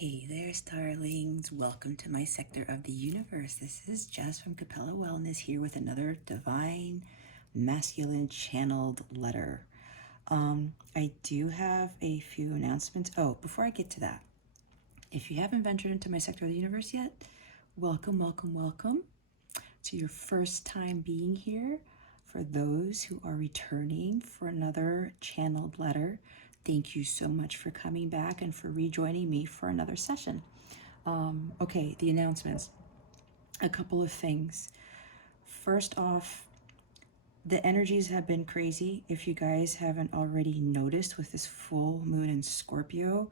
Hey there, starlings. Welcome to my sector of the universe. This is Jess from Capella Wellness here with another divine masculine channeled letter. I do have a few announcements. Oh, before I get to that, if you haven't ventured into my sector of the universe yet, welcome, welcome, welcome to your first time being here. For those who are returning for another channeled letter, thank you so much for coming back and for rejoining me for another session. Okay, the announcements. A couple of things. First off, the energies have been crazy. If you guys haven't already noticed with this full moon in Scorpio,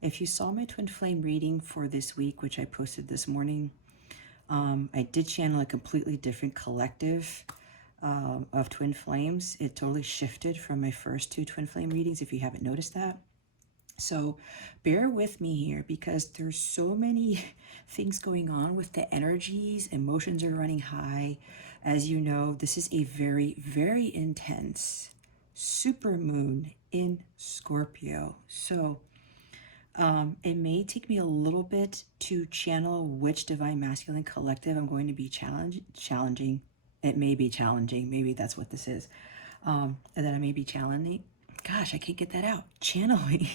if you saw my twin flame reading for this week, which I posted this morning, I did channel a completely different collective of twin flames. It totally shifted from my first two twin flame readings, if you haven't noticed that. So bear with me here because there's so many things going on with the energies. Emotions are running high. As you know, this is a very, very intense super moon in Scorpio. So it may take me a little bit to channel which divine masculine collective I'm going to be challenging. It may be challenging. Maybe that's what this is. And that I may be challenging. Gosh, I can't get that out. Channeling.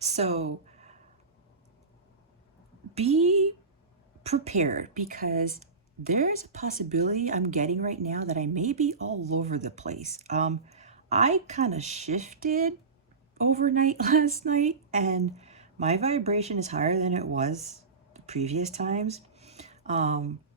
So be prepared because there's a possibility I'm getting right now that I may be all over the place. I kind of shifted overnight last night and my vibration is higher than it was the previous times.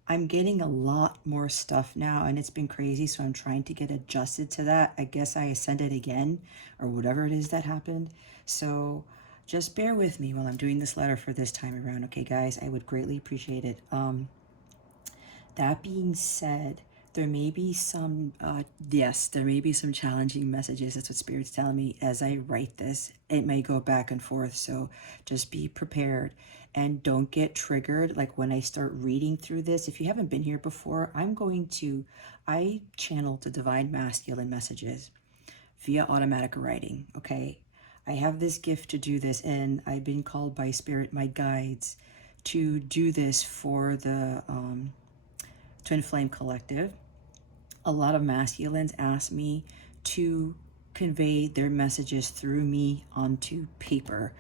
I'm getting a lot more stuff now and it's been crazy, so I'm trying to get adjusted to that. I guess I ascended again or whatever it is that happened. So just bear with me while I'm doing this letter for this time around, okay guys? I would greatly appreciate it. That being said, there may be some, yes, there may be some challenging messages. That's what Spirit's telling me as I write this. It may go back and forth, so just be prepared and don't get triggered. Like when I start reading through this, if you haven't been here before, I channel the divine masculine messages via automatic writing, okay? I have this gift to do this, and I've been called by Spirit, my guides, to do this for the Twin Flame Collective. A lot of masculines ask me to convey their messages through me onto paper.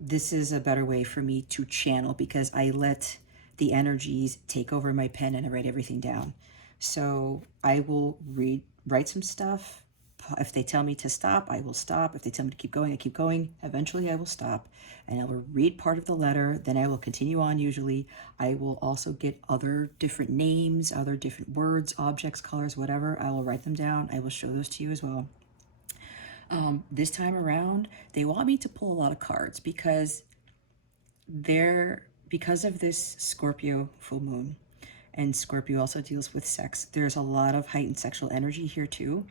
This is a better way for me to channel because I let the energies take over my pen and I write everything down. So I will write some stuff. If they tell me to stop, I will stop. If they tell me to keep going, I keep going. Eventually I will stop and I will read part of the letter. Then I will continue on usually. I will also get other different names, other different words, objects, colors, whatever. I will write them down. I will show those to you as well. This time around, they want me to pull a lot of cards because of this Scorpio full moon, and Scorpio also deals with sex. There's a lot of heightened sexual energy here too.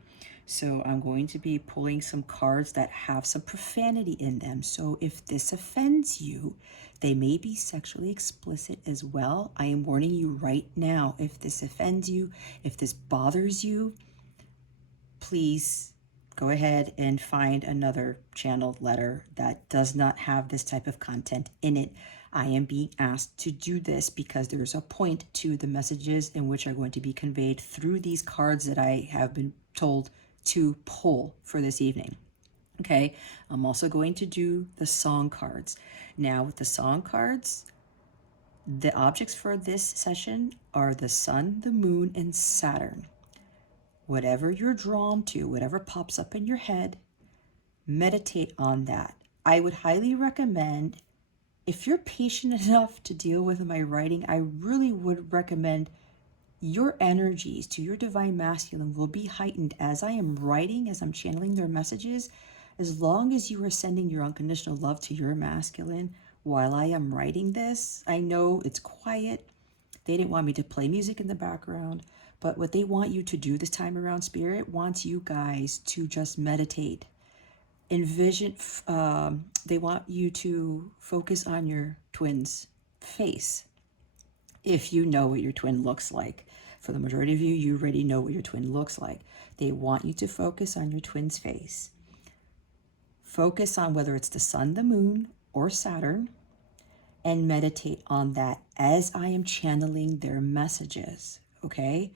So I'm going to be pulling some cards that have some profanity in them. So if this offends you, they may be sexually explicit as well. I am warning you right now. If this offends you, if this bothers you, please go ahead and find another channeled letter that does not have this type of content in it. I am being asked to do this because there is a point to the messages in which are going to be conveyed through these cards that I have been told to pull for this evening. Okay, I'm also going to do the song cards. Now with the song cards, the objects for this session are the sun, the moon, and Saturn. Whatever you're drawn to, whatever pops up in your head, meditate on that. I would highly recommend, if you're patient enough to deal with my writing, I really would recommend your energies to your divine masculine will be heightened as I am writing, as I'm channeling their messages. As long as you are sending your unconditional love to your masculine while I am writing this, I know it's quiet. They didn't want me to play music in the background, but what they want you to do this time around, Spirit wants you guys to just meditate. Envision, they want you to focus on your twin's face. If you know what your twin looks like. For the majority of you, you already know what your twin looks like. They want you to focus on your twin's face. Focus on whether it's the sun, the moon, or Saturn, and meditate on that as I am channeling their messages. Okay?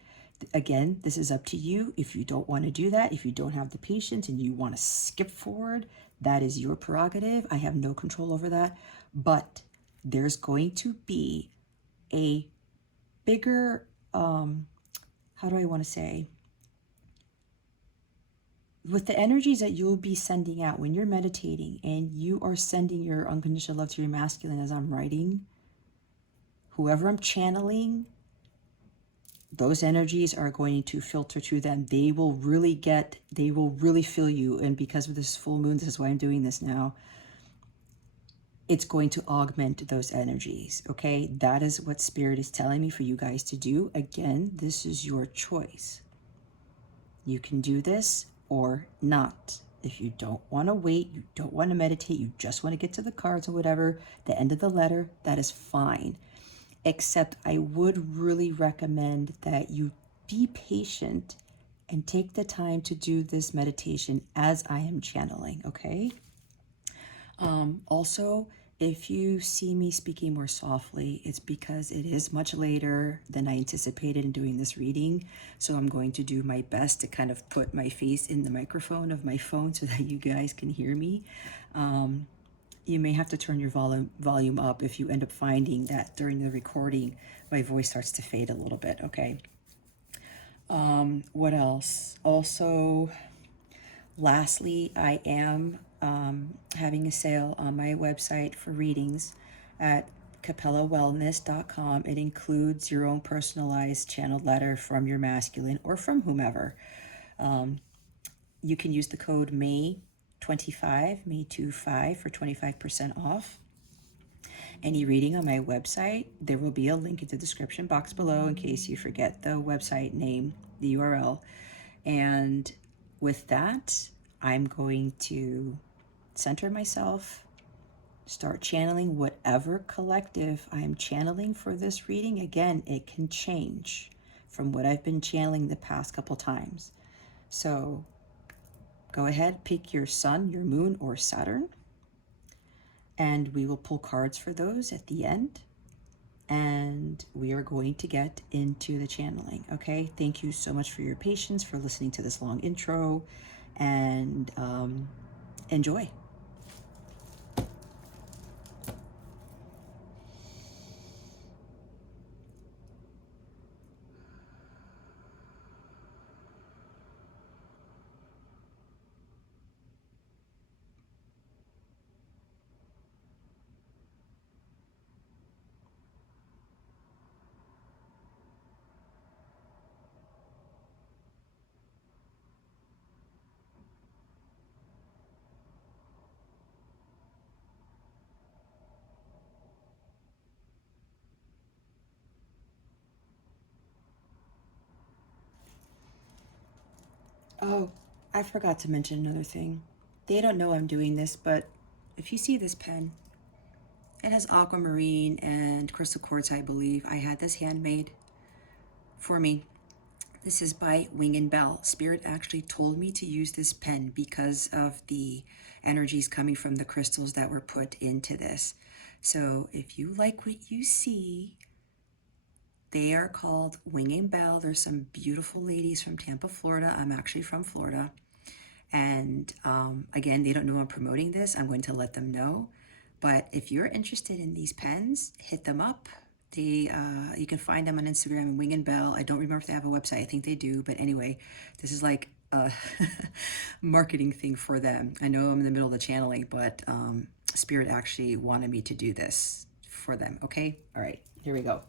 Again, this is up to you. If you don't want to do that, if you don't have the patience and you want to skip forward, that is your prerogative. I have no control over that. But there's going to be a bigger, how do I want to say? With the energies that you'll be sending out when you're meditating and you are sending your unconditional love to your masculine as I'm writing, whoever I'm channeling, those energies are going to filter to them. They will really feel you. And because of this full moon, this is why I'm doing this now, it's going to augment those energies. Okay, that is what Spirit is telling me for you guys to do. Again, this is your choice. You can do this or not. If you don't want to wait, you don't want to meditate, you just want to get to the cards or whatever, the end of the letter, that is fine. Except I would really recommend that you be patient and take the time to do this meditation as I am channeling, okay? Also, if you see me speaking more softly, it's because it is much later than I anticipated in doing this reading. So I'm going to do my best to kind of put my face in the microphone of my phone so that you guys can hear me. You may have to turn your volume up if you end up finding that during the recording, my voice starts to fade a little bit, okay? What else? Also, lastly, I am having a sale on my website for readings at capellawellness.com. It includes your own personalized channeled letter from your masculine or from whomever. You can use the code May25, May25 for 25% off. Any reading on my website, there will be a link in the description box below in case you forget the website name, the URL. And with that, I'm going to center myself, start channeling whatever collective I'm channeling for this reading. Again, it can change from what I've been channeling the past couple times. So go ahead, pick your sun, your moon, or Saturn, and we will pull cards for those at the end. And we are going to get into the channeling, okay? Thank you so much for your patience, for listening to this long intro, and enjoy. Oh, I forgot to mention another thing. They don't know I'm doing this, but if you see this pen, it has aquamarine and crystal quartz, I believe. I had this handmade for me. This is by Wing and Bell. Spirit actually told me to use this pen because of the energies coming from the crystals that were put into this. So if you like what you see, they are called Wing and Bell. There's some beautiful ladies from Tampa, Florida. I'm actually from Florida. And again, they don't know I'm promoting this. I'm going to let them know. But if you're interested in these pens, hit them up. You can find them on Instagram, Wing and Bell. I don't remember if they have a website. I think they do. But anyway, this is like a marketing thing for them. I know I'm in the middle of the channeling, but Spirit actually wanted me to do this for them. Okay? All right. Here we go.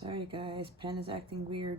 Sorry guys, pen is acting weird.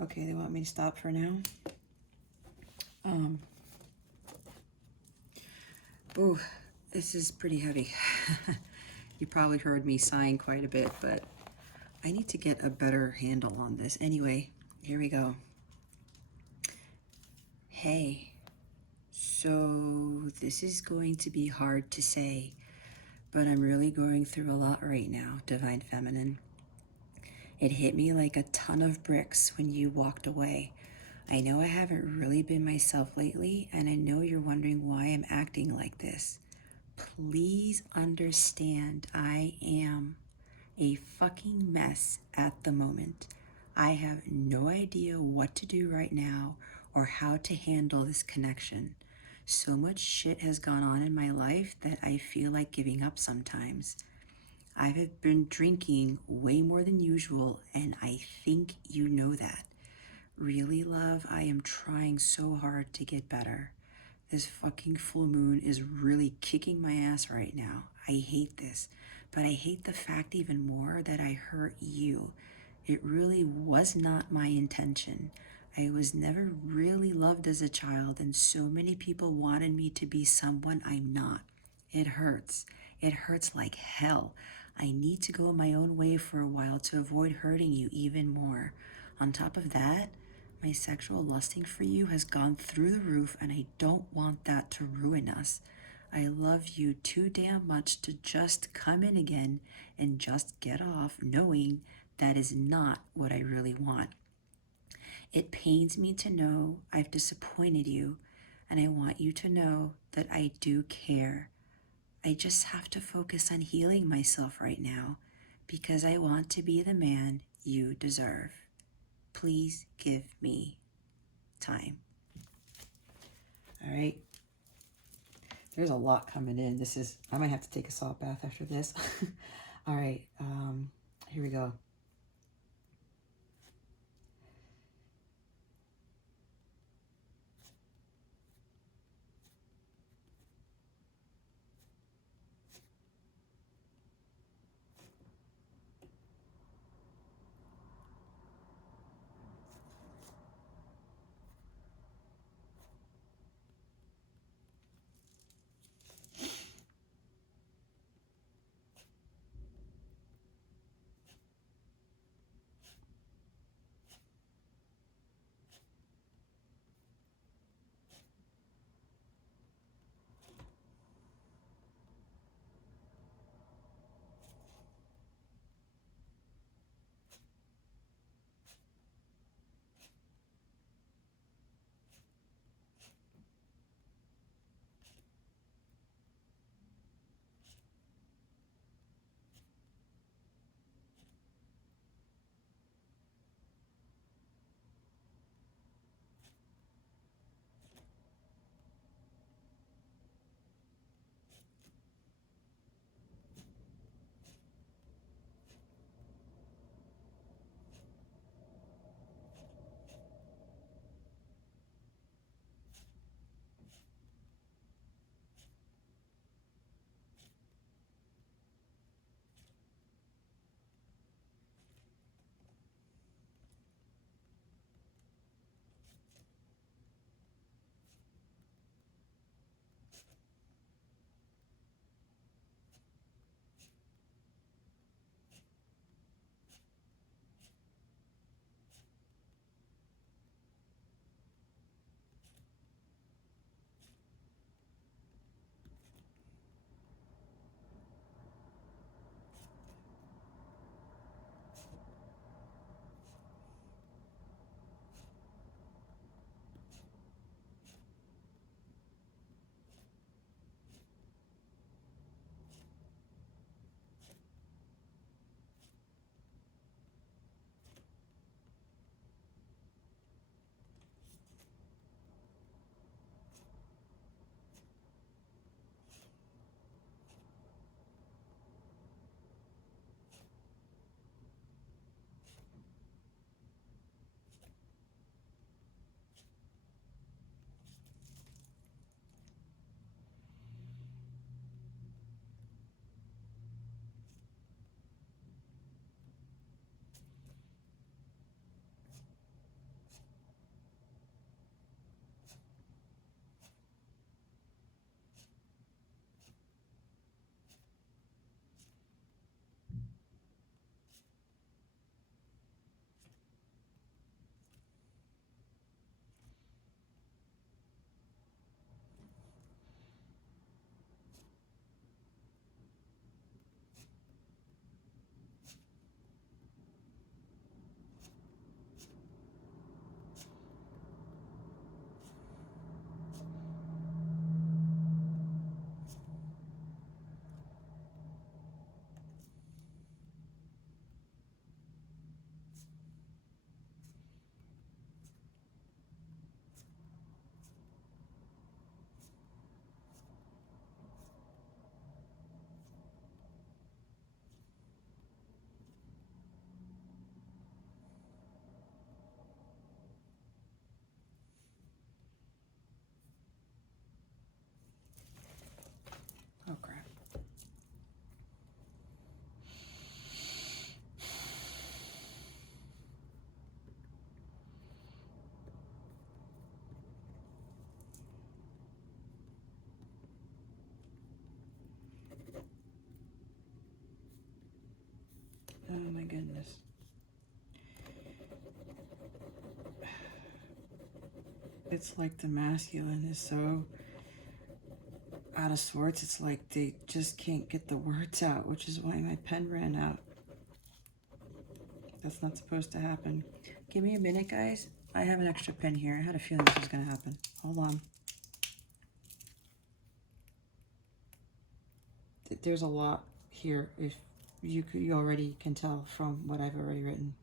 Okay, they want me to stop for now. Oh, this is pretty heavy. You probably heard me sighing quite a bit, but I need to get a better handle on this. Anyway, here we go. Hey, so this is going to be hard to say, but I'm really going through a lot right now, Divine Feminine. It hit me like a ton of bricks when you walked away. I know I haven't really been myself lately, and I know you're wondering why I'm acting like this. Please understand I am a fucking mess at the moment. I have no idea what to do right now or how to handle this connection. So much shit has gone on in my life that I feel like giving up sometimes. I've been drinking way more than usual, and I think you know that. Really, love, I am trying so hard to get better. This fucking full moon is really kicking my ass right now. I hate this, but I hate the fact even more that I hurt you. It really was not my intention. I was never really loved as a child, and so many people wanted me to be someone I'm not. It hurts. It hurts like hell. I need to go my own way for a while to avoid hurting you even more. On top of that, my sexual lusting for you has gone through the roof, and I don't want that to ruin us. I love you too damn much to just come in again and just get off knowing that is not what I really want. It pains me to know I've disappointed you, and I want you to know that I do care. I just have to focus on healing myself right now because I want to be the man you deserve. Please give me time. All right. There's a lot coming in. I might have to take a salt bath after this. All right. Here we go. goodness. It's like the masculine is so out of sorts. It's like they just can't get the words out, which is why my pen ran out. That's not supposed to happen. Give me a minute, guys. I have an extra pen here. I had a feeling this was going to happen. Hold on. There's a lot here, if you already can tell from what I've already written.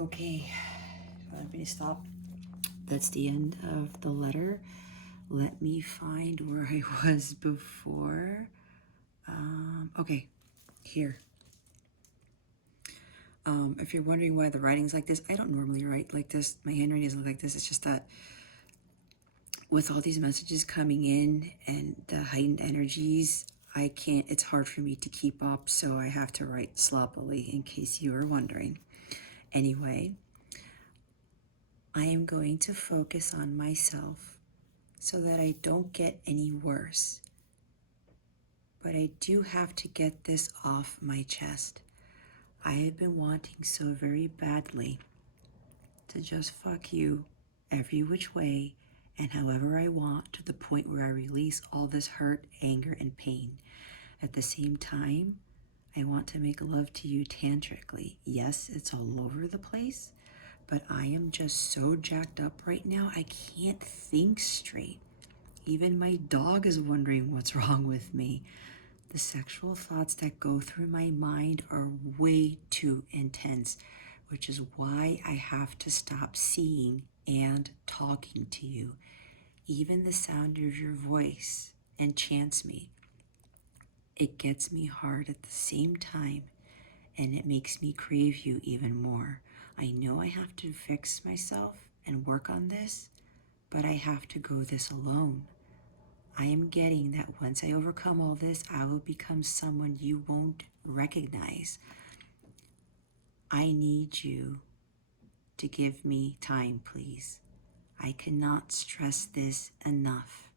Okay, let me stop. That's the end of the letter. Let me find where I was before. Okay, here. If you're wondering why the writing's like this, I don't normally write like this. My handwriting isn't like this. It's just that with all these messages coming in and the heightened energies, I can't, it's hard for me to keep up, so I have to write sloppily in case you were wondering. Anyway, I am going to focus on myself so that I don't get any worse. But I do have to get this off my chest. I have been wanting so very badly to just fuck you every which way and however I want, to the point where I release all this hurt, anger, and pain. At the same time, I want to make love to you tantrically. Yes, it's all over the place, but I am just so jacked up right now, I can't think straight. Even my dog is wondering what's wrong with me. The sexual thoughts that go through my mind are way too intense, which is why I have to stop seeing and talking to you. Even the sound of your voice enchants me. It gets me hard at the same time, and it makes me crave you even more. I know I have to fix myself and work on this, but I have to go this alone. I am getting that once I overcome all this, I will become someone you won't recognize. I need you to give me time, please. I cannot stress this enough.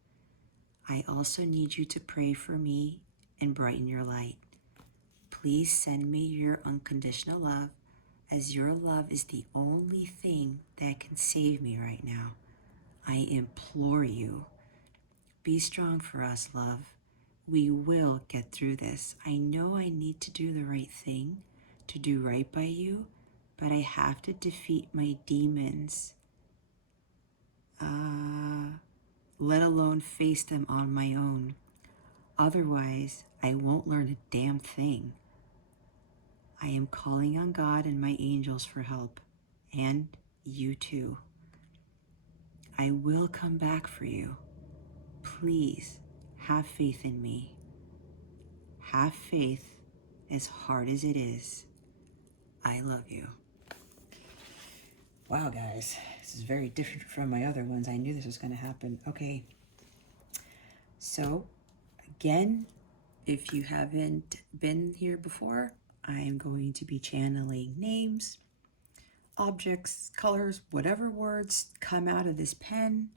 I also need you to pray for me and brighten your light. Please send me your unconditional love, as your love is the only thing that can save me right now. I implore you. Be strong for us, love. We will get through this. I know I need to do the right thing, to do right by you, but I have to defeat my demons, let alone face them on my own. Otherwise, I won't learn a damn thing. I am calling on God and my angels for help, and you too. I will come back for you. Please, have faith in me. Have faith, as hard as it is. I love you. Wow, guys, this is very different from my other ones. I knew this was going to happen. Okay, so again, if you haven't been here before, I am going to be channeling names, objects, colors, whatever words come out of this pen.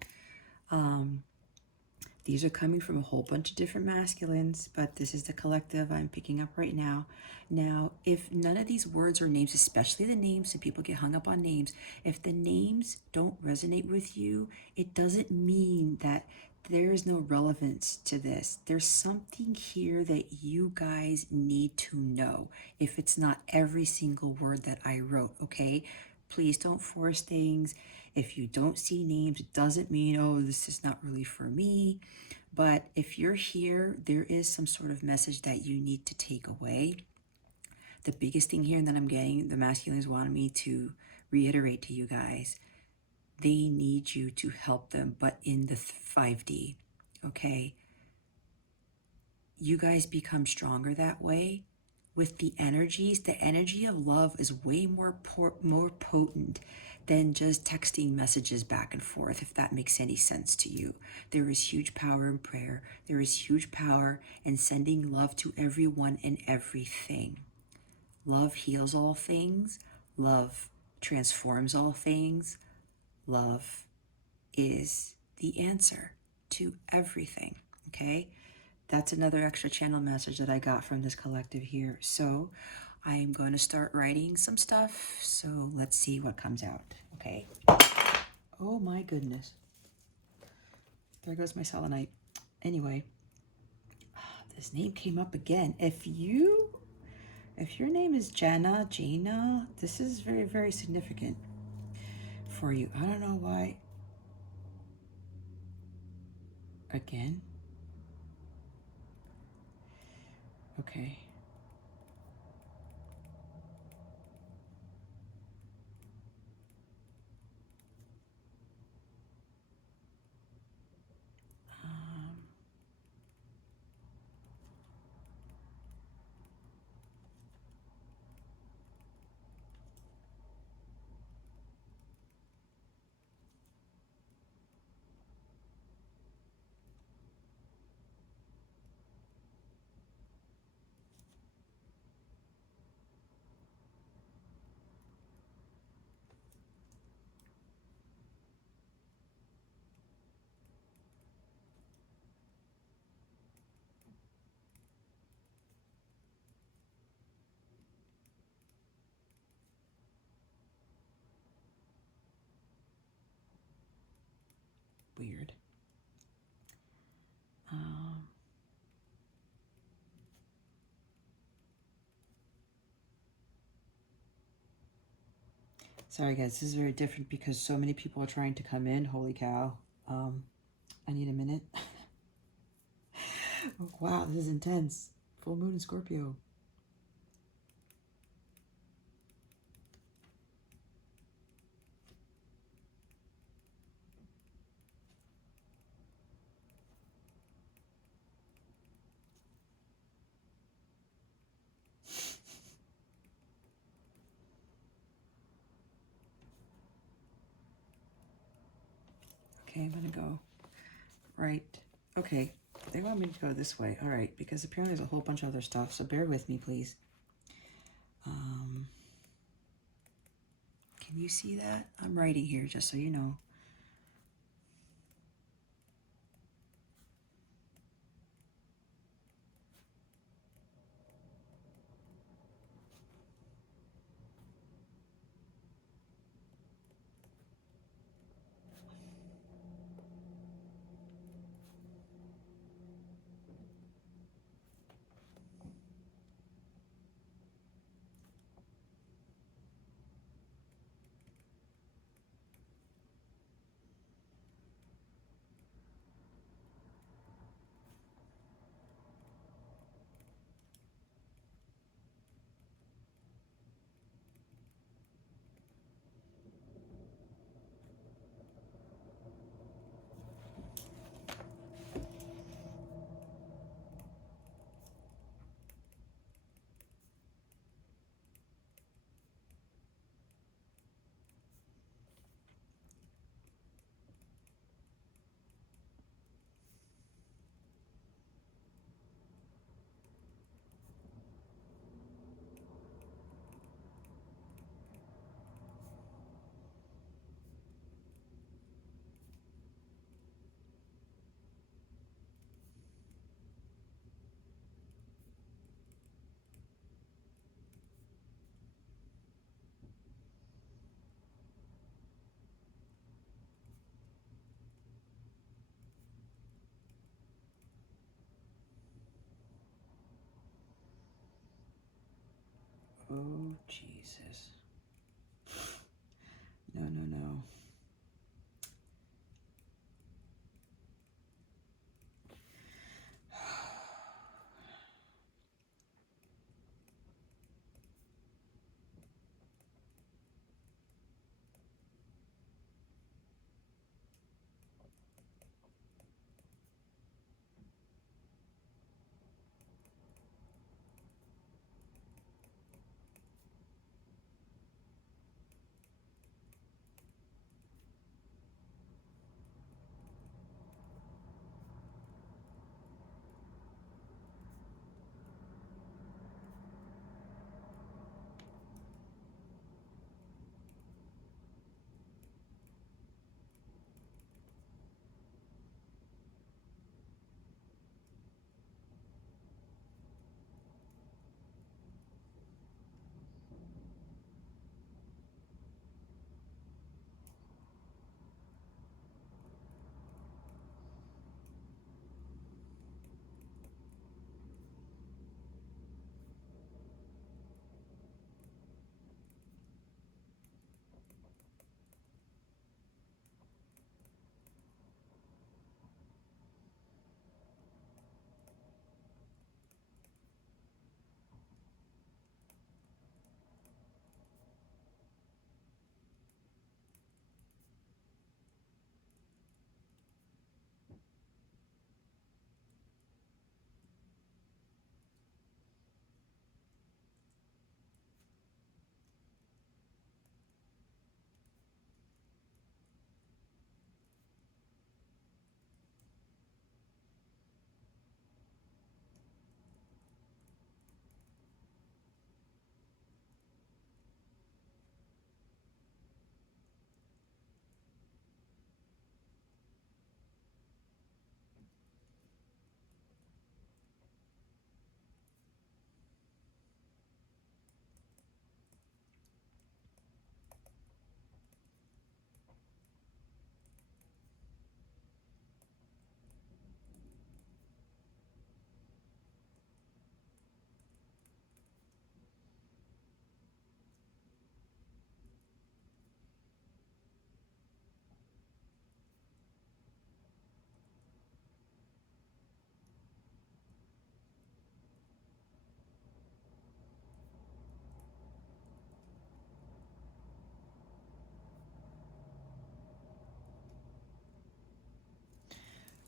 These are coming from a whole bunch of different masculines, but this is the collective I'm picking up right now. Now, if none of these words or names, especially the names, so people get hung up on names, if the names don't resonate with you, it doesn't mean that there is no relevance to this. There's something here that you guys need to know, if it's not every single word that I wrote, okay? Please don't force things. If you don't see names, it doesn't mean, oh, this is not really for me. But if you're here, there is some sort of message that you need to take away. The biggest thing here that I'm getting, the masculines wanted me to reiterate to you guys, they need you to help them, but in the 5D, okay? You guys become stronger that way with the energies. The energy of love is way more potent than just texting messages back and forth, if that makes any sense to you. There is huge power in prayer. There is huge power in sending love to everyone and everything. Love heals all things. Love transforms all things. Love is the answer to everything, okay? That's another extra channel message that I got from this collective here. So I'm going to start writing some stuff. So let's see what comes out. Okay. Oh my goodness. There goes my selenite. Anyway, this name came up again. If your name is Jana, this is very, very significant for you. I don't know why. Again. Okay. weird. Sorry guys, this is very different because so many people are trying to come in. Holy cow. I need a minute. Oh, wow, this is intense. Full moon in Scorpio. Okay, I'm gonna go right. Okay, they want me to go this way. All right, because apparently there's a whole bunch of other stuff, so bear with me, please. Can you see that? I'm writing here, just so you know. Oh, Jesus. No, no, no.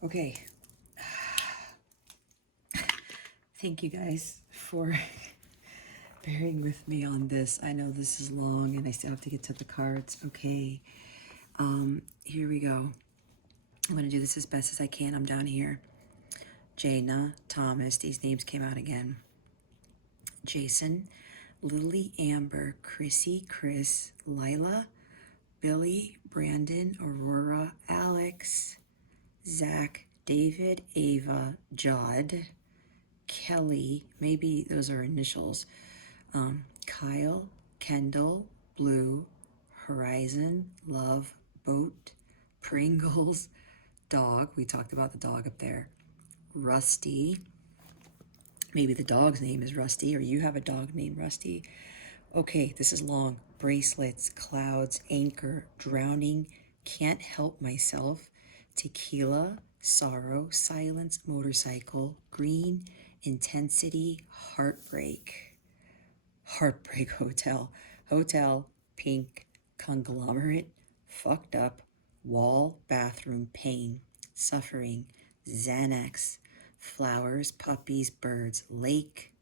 Okay. Thank you guys for bearing with me on this. I know this is long and I still have to get to the cards. Okay. Here we go. I'm going to do this as best as I can. I'm down here. Jaina, Thomas, these names came out again. Jason, Lily, Amber, Chrissy, Chris, Lila, Billy, Brandon, Aurora, Alex, Zach, David, Ava, Jod, Kelly, maybe those are initials, Kyle, Kendall, Blue, Horizon, Love, Boat, Pringles, Dog, we talked about the dog up there, Rusty, maybe the dog's name is Rusty, or you have a dog named Rusty. Okay, this is long. Bracelets, clouds, anchor, drowning, can't help myself, tequila, sorrow, silence, motorcycle, green, intensity, heartbreak, heartbreak hotel, hotel, pink, conglomerate, fucked up, wall, bathroom, pain, suffering, Xanax, flowers, puppies, birds, lake,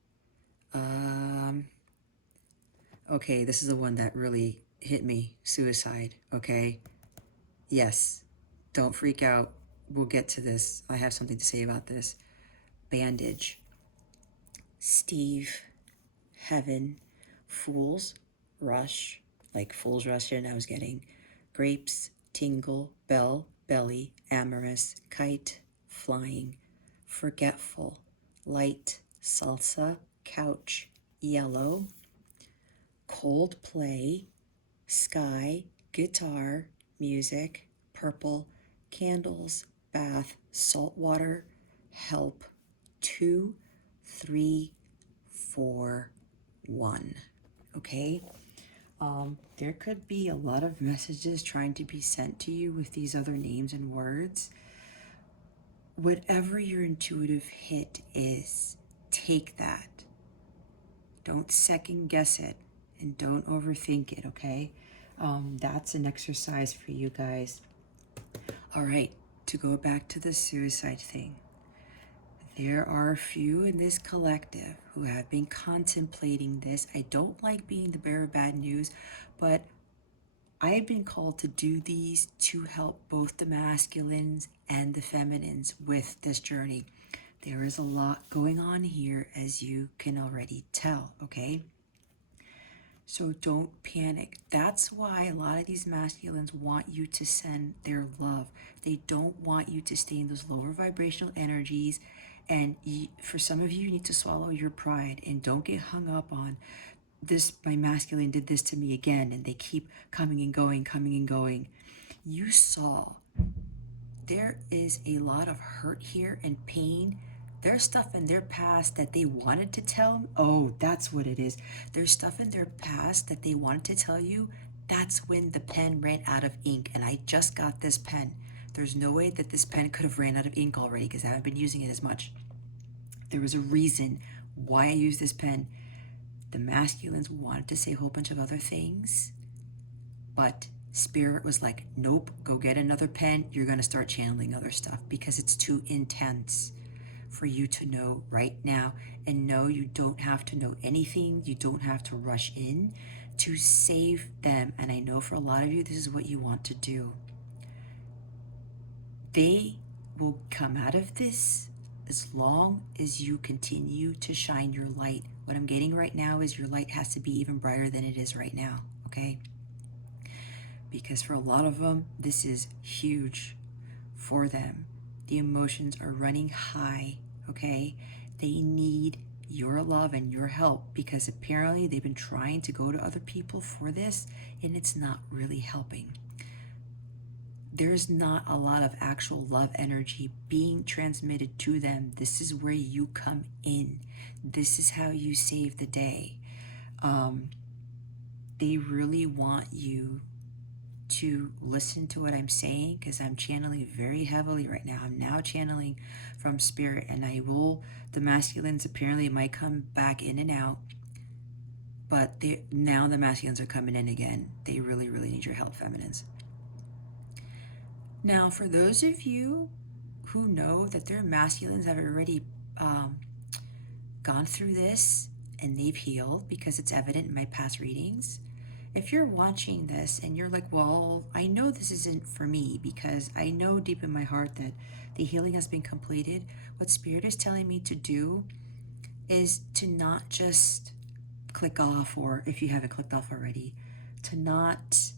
okay, this is the one that really hit me. Suicide, okay? Yes, don't freak out. We'll get to this. I have something to say about this. Bandage, Steve, Heaven, Fools, Rush, like Fool's Rush, and I was getting grapes, tingle, bell, belly, amorous, kite, flying, forgetful, light, salsa, couch, yellow, cold play, sky, guitar, music, purple, candles, bath, salt water, help, 2, 3, 4, 1. Okay? There could be a lot of messages trying to be sent to you with these other names and words. Whatever your intuitive hit is, take that. Don't second guess it. And don't overthink it, okay? That's an exercise for you guys. All right, to go back to the suicide thing. There are a few in this collective who have been contemplating this. I don't like being the bearer of bad news, but I've been called to do these to help both the masculines and the feminines with this journey. There is a lot going on here, as you can already tell, okay? So don't panic. That's why a lot of these masculines want you to send their love. They don't want you to stay in those lower vibrational energies. And for some of you, you need to swallow your pride and don't get hung up on this. My masculine did this to me again, and they keep coming and going, coming and going. You saw there is a lot of hurt here and pain. There's stuff in their past that they wanted to tell. Oh, that's what it is. There's stuff in their past that they wanted to tell you. That's when the pen ran out of ink, and I just got this pen. There's no way that this pen could have ran out of ink already because I haven't been using it as much. There was a reason why I used this pen. The masculines wanted to say a whole bunch of other things, but Spirit was like, nope, go get another pen. You're going to start channeling other stuff because it's too intense for you to know right now. And no, you don't have to know anything. You don't have to rush in to save them. And I know for a lot of you, this is what you want to do. They will come out of this as long as you continue to shine your light. What I'm getting right now is your light has to be even brighter than it is right now, okay? Because for a lot of them, this is huge for them. The emotions are running high, okay? They need your love and your help because apparently they've been trying to go to other people for this and it's not really helping. There's not a lot of actual love energy being transmitted to them. This is where you come in. This is how you save the day. They really want you to listen to what I'm saying because I'm channeling very heavily right now. I'm now channeling from Spirit, and the masculines apparently might come back in and out, but now the masculines are coming in again. They really, really need your help, feminines. Now, for those of you who know that their masculines have already gone through this and they've healed, because it's evident in my past readings. If you're watching this and you're like, well, I know this isn't for me because I know deep in my heart that the healing has been completed, what Spirit is telling me to do is to not just click off, or if you haven't clicked off already, to not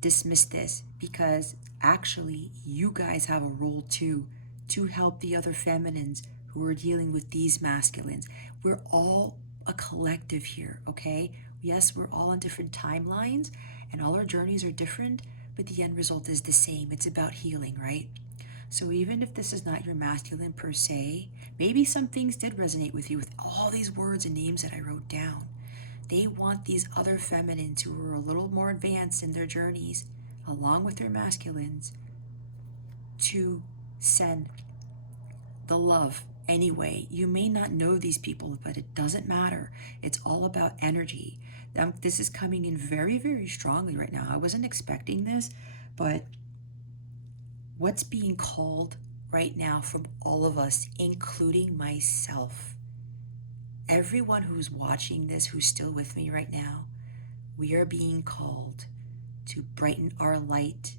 dismiss this, because actually you guys have a role too to help the other feminines who are dealing with these masculines. We're all a collective here, okay? Yes, we're all on different timelines and all our journeys are different, but the end result is the same. It's about healing, right? So even if this is not your masculine per se, maybe some things did resonate with you with all these words and names that I wrote down. They want these other feminines who are a little more advanced in their journeys, along with their masculines, to send the love anyway. You may not know these people, but it doesn't matter. It's all about energy. This is coming in very, very strongly right now. I wasn't expecting this, but what's being called right now from all of us, including myself, everyone who's watching this, who's still with me right now, we are being called to brighten our light,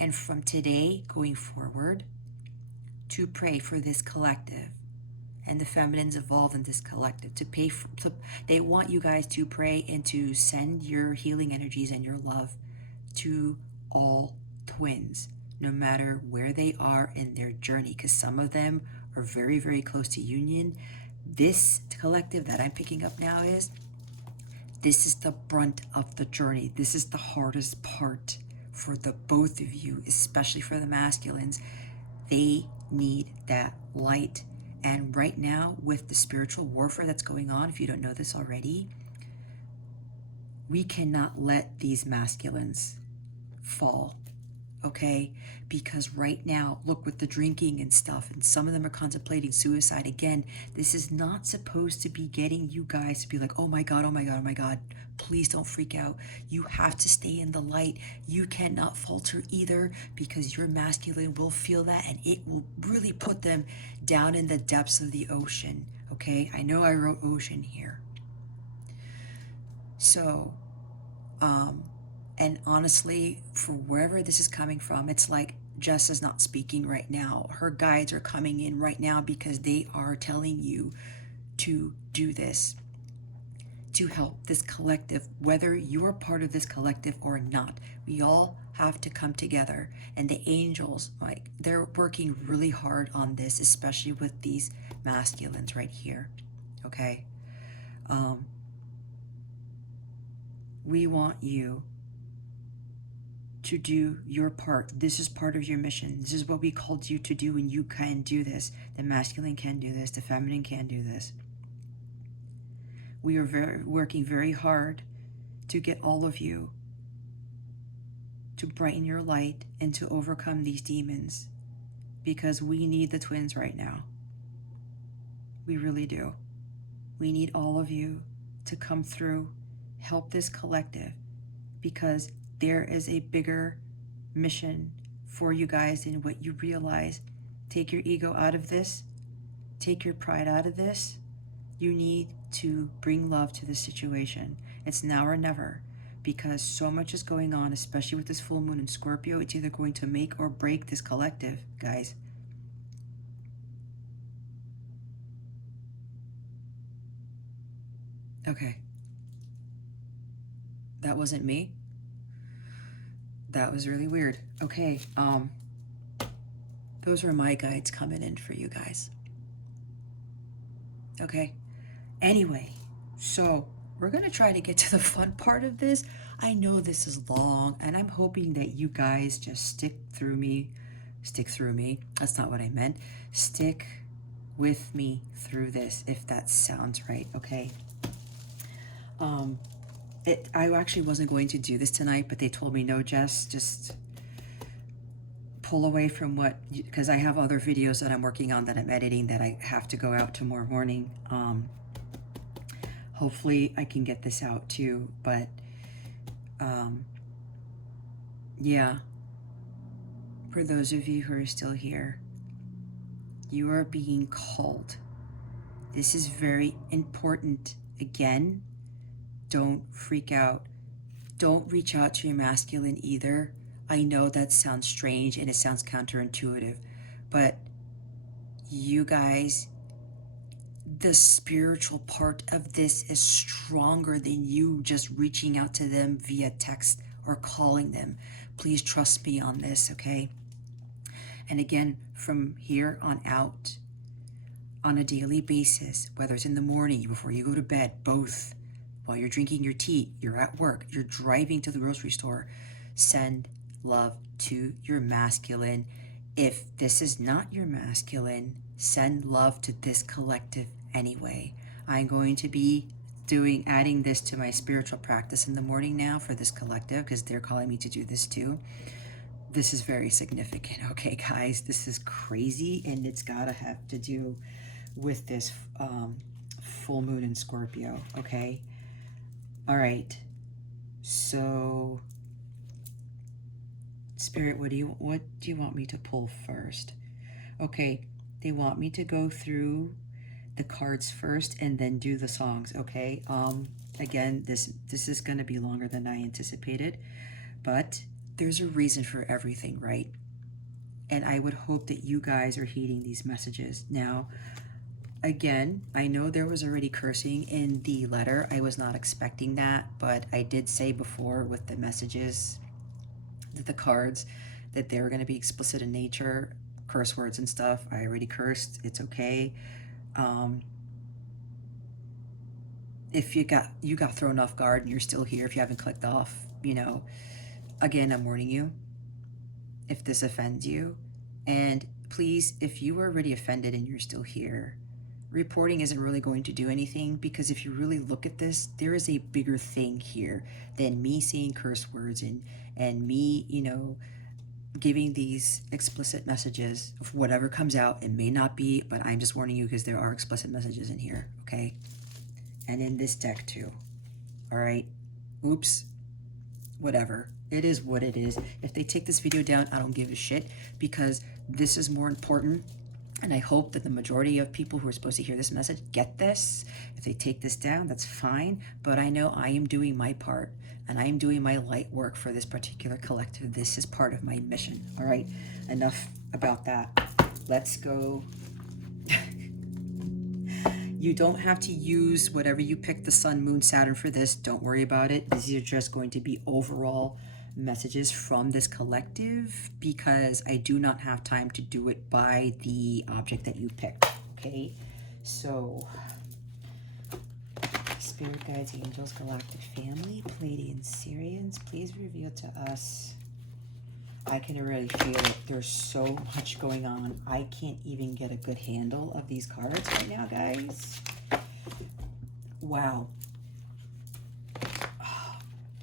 and from today going forward, to pray for this collective and the feminines involved in this collective. They want you guys to pray and to send your healing energies and your love to all twins, no matter where they are in their journey, because some of them are very, very close to union. This collective that I'm picking up now this is the brunt of the journey. This is the hardest part for the both of you, especially for the masculines. They need that light. And right now, with the spiritual warfare that's going on, if you don't know this already, we cannot let these masculines fall, okay? Because right now, look, with the drinking and stuff, and some of them are contemplating suicide. Again, this is not supposed to be getting you guys to be like, oh my God, oh my God, oh my God. Please don't freak out. You have to stay in the light. You cannot falter either, because your masculine will feel that and it will really put them down in the depths of the ocean, okay? I know I wrote ocean here. So, and honestly, for wherever this is coming from, it's like Jess is not speaking right now. Her guides are coming in right now because they are telling you to do this, to help this collective, whether you're part of this collective or not. We all have to come together. And the angels, like, they're working really hard on this, especially with these masculines right here, okay? We want you to do your part. This is part of your mission. This is what we called you to do, and you can do this. The masculine can do this. The feminine can do this. We are working very hard to get all of you to brighten your light and to overcome these demons, because we need the twins right now. We really do. We need all of you to come through, help this collective, because there is a bigger mission for you guys than what you realize. Take your ego out of this. Take your pride out of this. You need to bring love to this situation. It's now or never, because so much is going on, especially with this full moon in Scorpio. It's either going to make or break this collective, guys. Okay. That wasn't me. That was really weird. Okay, those were my guides coming in for you guys. Okay, anyway, so we're gonna try to get to the fun part of this. I know this is long, and I'm hoping that you guys just stick through me. That's not what I meant. Stick with me through this, if that sounds right, okay? I actually wasn't going to do this tonight, but they told me, no, Jess, just pull away from what, because I have other videos that I'm working on that I'm editing that I have to go out tomorrow morning. Hopefully I can get this out too, but yeah, For those of you who are still here, you are being called. This is very important. Again, don't freak out. Don't reach out to your masculine either. I know that sounds strange and it sounds counterintuitive, but you guys, the spiritual part of this is stronger than you just reaching out to them via text or calling them. Please trust me on this, okay? And again, from here on out, on a daily basis, whether it's in the morning, before you go to bed, both, while you're drinking your tea, you're at work, you're driving to the grocery store, send love to your masculine. If this is not your masculine, send love to this collective anyway. I'm going to be adding this to my spiritual practice in the morning now for this collective, because they're calling me to do this too. This is very significant, okay, guys? This is crazy, and it's gotta have to do with this full moon in Scorpio, okay? All right, so Spirit, what do you want me to pull first? Okay, they want me to go through the cards first and then do the songs, okay? Again, this is going to be longer than I anticipated, but there's a reason for everything, right? And I would hope that you guys are heeding these messages. Now, again, I know there was already cursing in the letter. I was not expecting that, but I did say before with the messages, that the cards, that they were going to be explicit in nature, curse words and stuff. I already cursed. It's okay. If you got thrown off guard and you're still here, if you haven't clicked off, you know, again, I'm warning you if this offends you. And please, if you were already offended and you're still here, reporting isn't really going to do anything, because if you really look at this, there is a bigger thing here than me saying curse words and me, you know, giving these explicit messages of whatever comes out. It may not be, but I'm just warning you because there are explicit messages in here, okay? And in this deck too, all right? Oops, whatever. It is what it is. If they take this video down, I don't give a shit, because this is more important. And I hope that the majority of people who are supposed to hear this message get this. If they take this down, that's fine. But I know I am doing my part, and I am doing my light work for this particular collective. This is part of my mission. All right, enough about that. Let's go. You don't have to use whatever you pick, the Sun, Moon, Saturn, for this. Don't worry about it. These are just going to be overall messages from this collective, because I do not have time to do it by the object that you picked, okay? So, Spirit Guides, Angels, Galactic Family, Pleiadians, Syrians, please reveal to us. I can already feel it. There's so much going on. I can't even get a good handle of these cards right now, guys. Wow.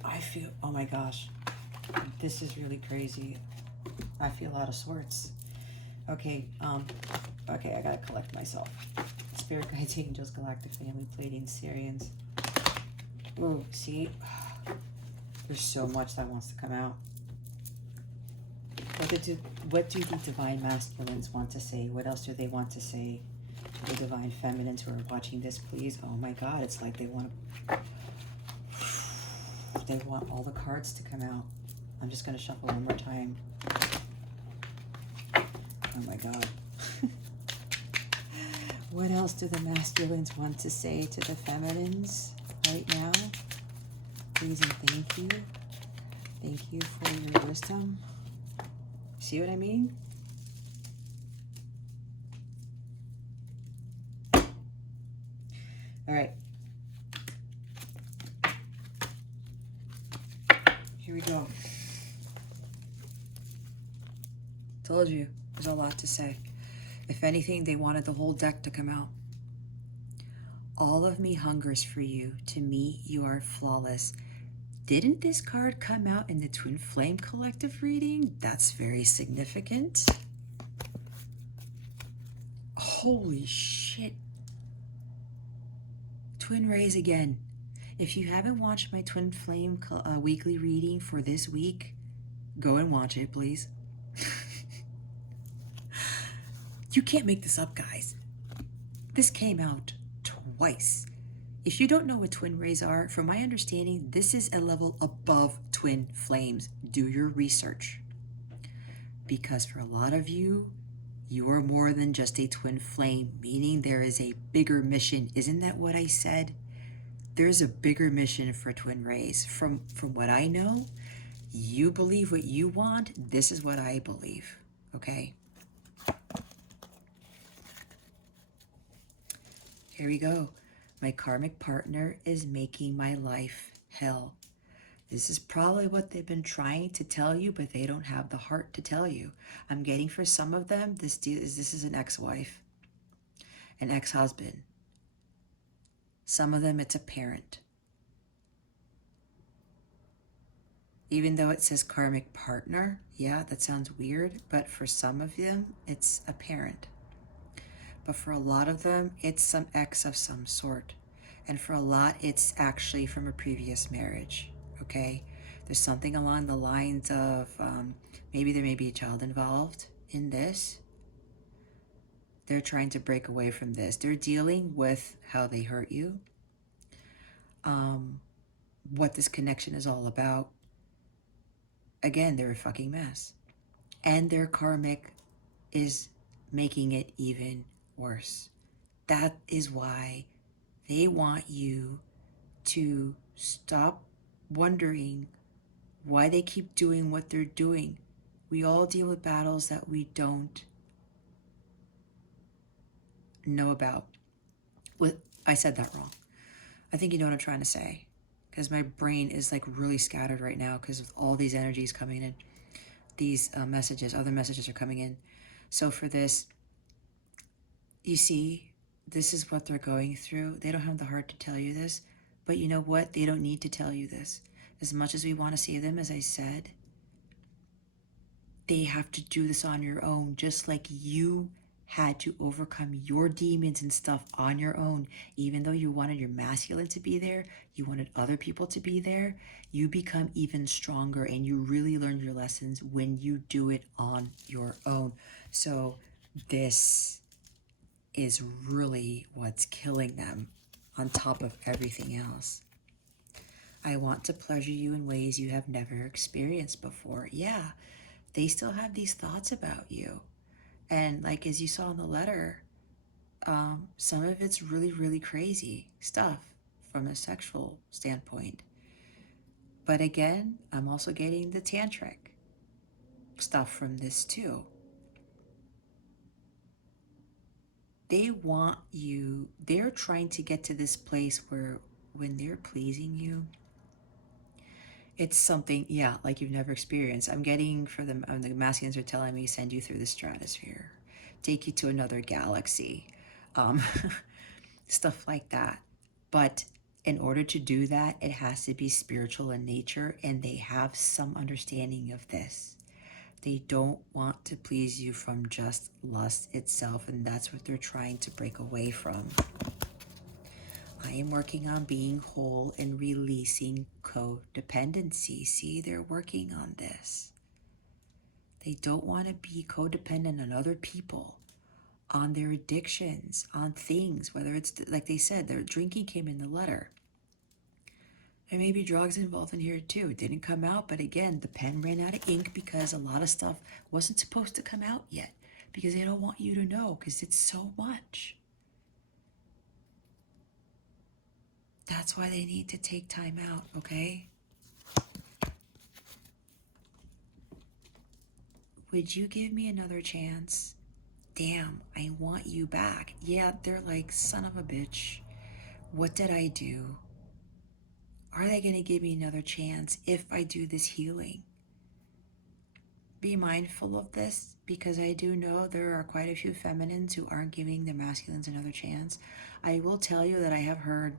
I feel, oh my gosh. This is really crazy. I feel out of sorts. Okay, okay, I gotta collect myself. Spirit Guides, Angels, Galactic Family, Pleiadians, Syrians. Ooh, see? There's so much that wants to come out. What do the Divine Masculines want to say? What else do they want to say to the Divine Feminines who are watching this, please? Oh my God, it's like they want all the cards to come out. I'm just going to shuffle one more time. Oh my God. What else do the masculines want to say to the feminines right now? Please and thank you. Thank you for your wisdom. See what I mean? All right. Here we go. Told you, there's a lot to say. If anything, they wanted the whole deck to come out. All of me hungers for you. To me, you are flawless. Didn't this card come out in the Twin Flame Collective reading? That's very significant. Holy shit. Twin Rays again. If you haven't watched my Twin Flame weekly reading for this week, go and watch it, please. You can't make this up, guys. This came out twice. If you don't know what twin rays are, from my understanding, this is a level above twin flames. Do your research. Because for a lot of you, you are more than just a twin flame, meaning there is a bigger mission. Isn't that what I said? There's a bigger mission for twin rays. From what I know, you believe what you want. This is what I believe. Okay? Here we go. My karmic partner is making my life hell. This is probably what they've been trying to tell you, but they don't have the heart to tell you. I'm getting for some of them, this is an ex-wife, an ex-husband. Some of them, it's a parent. Even though it says karmic partner, yeah, that sounds weird, but for some of them, it's a parent. But for a lot of them, it's some ex of some sort. And for a lot, it's actually from a previous marriage, okay? There's something along the lines of maybe there may be a child involved in this. They're trying to break away from this. They're dealing with how they hurt you, what this connection is all about. Again, they're a fucking mess. And their karmic is making it even worse. That is why they want you to stop wondering why they keep doing what they're doing. We all deal with battles that we don't know about. I said that wrong. I think you know what I'm trying to say, because my brain is like really scattered right now because of all these energies coming in. These messages, other messages are coming in. So for this, you see, this is what they're going through. They don't have the heart to tell you this, but you know what? They don't need to tell you this. As much as we want to save them, as I said, they have to do this on your own, just like you had to overcome your demons and stuff on your own. Even though you wanted your masculine to be there, you wanted other people to be there, you become even stronger and you really learn your lessons when you do it on your own. So this is really what's killing them on top of everything else. I want to pleasure you in ways you have never experienced before. Yeah, they still have these thoughts about you. And like as you saw in the letter, some of it's really, really crazy stuff from a sexual standpoint. But again, I'm also getting the tantric stuff from this too. They want you, they're trying to get to this place where when they're pleasing you, it's something, yeah, like you've never experienced. I'm getting for them, the masculines are telling me, send you through the stratosphere, take you to another galaxy, stuff like that. But in order to do that, it has to be spiritual in nature, and they have some understanding of this. They don't want to please you from just lust itself, and that's what they're trying to break away from. I am working on being whole and releasing codependency. See, they're working on this. They don't want to be codependent on other people, on their addictions, on things, whether it's, like they said, their drinking came in the letter. There may be drugs involved in here too. It didn't come out, but again, the pen ran out of ink because a lot of stuff wasn't supposed to come out yet because they don't want you to know because it's so much. That's why they need to take time out, okay? Would you give me another chance? Damn, I want you back. Yeah, they're like, son of a bitch. What did I do? Are they going to give me another chance if I do this healing? Be mindful of this because I do know there are quite a few feminines who aren't giving their masculines another chance. I will tell you that I have heard,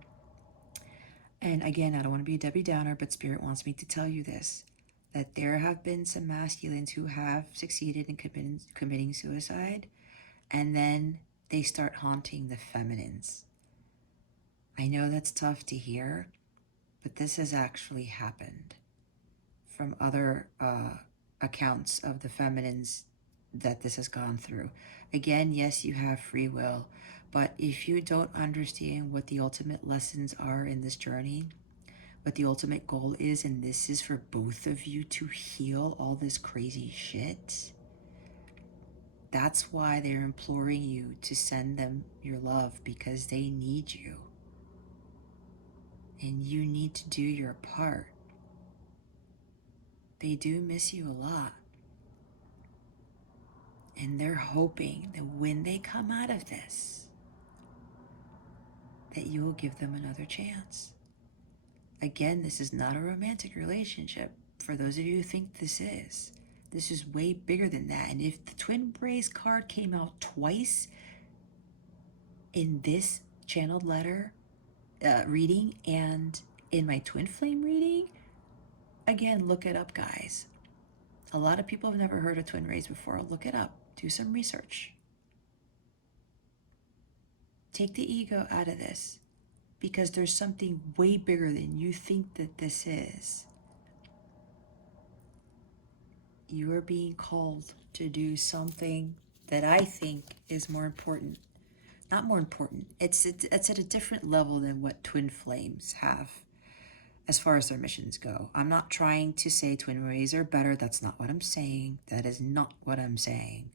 and again, I don't want to be a Debbie Downer, but Spirit wants me to tell you this, that there have been some masculines who have succeeded in committing suicide, and then they start haunting the feminines. I know that's tough to hear, but this has actually happened from other accounts of the feminines that this has gone through. Again, yes, you have free will, but if you don't understand what the ultimate lessons are in this journey, what the ultimate goal is, and this is for both of you to heal all this crazy shit, that's why they're imploring you to send them your love, because they need you. And you need to do your part. They do miss you a lot. And they're hoping that when they come out of this, that you will give them another chance. Again, this is not a romantic relationship. For those of you who think this is way bigger than that. And if the Twin Rays card came out twice in this channeled letter reading and in my Twin Flame reading, again, look it up, guys. A lot of people have never heard of Twin Rays before. Look it up. Do some research. Take the ego out of this, because there's something way bigger than you think that this is. You are being called to do something that I think is more important. Not more important. It's at a different level than what Twin Flames have as far as their missions go. I'm not trying to say Twin Rays are better. That's not what I'm saying. That is not what I'm saying.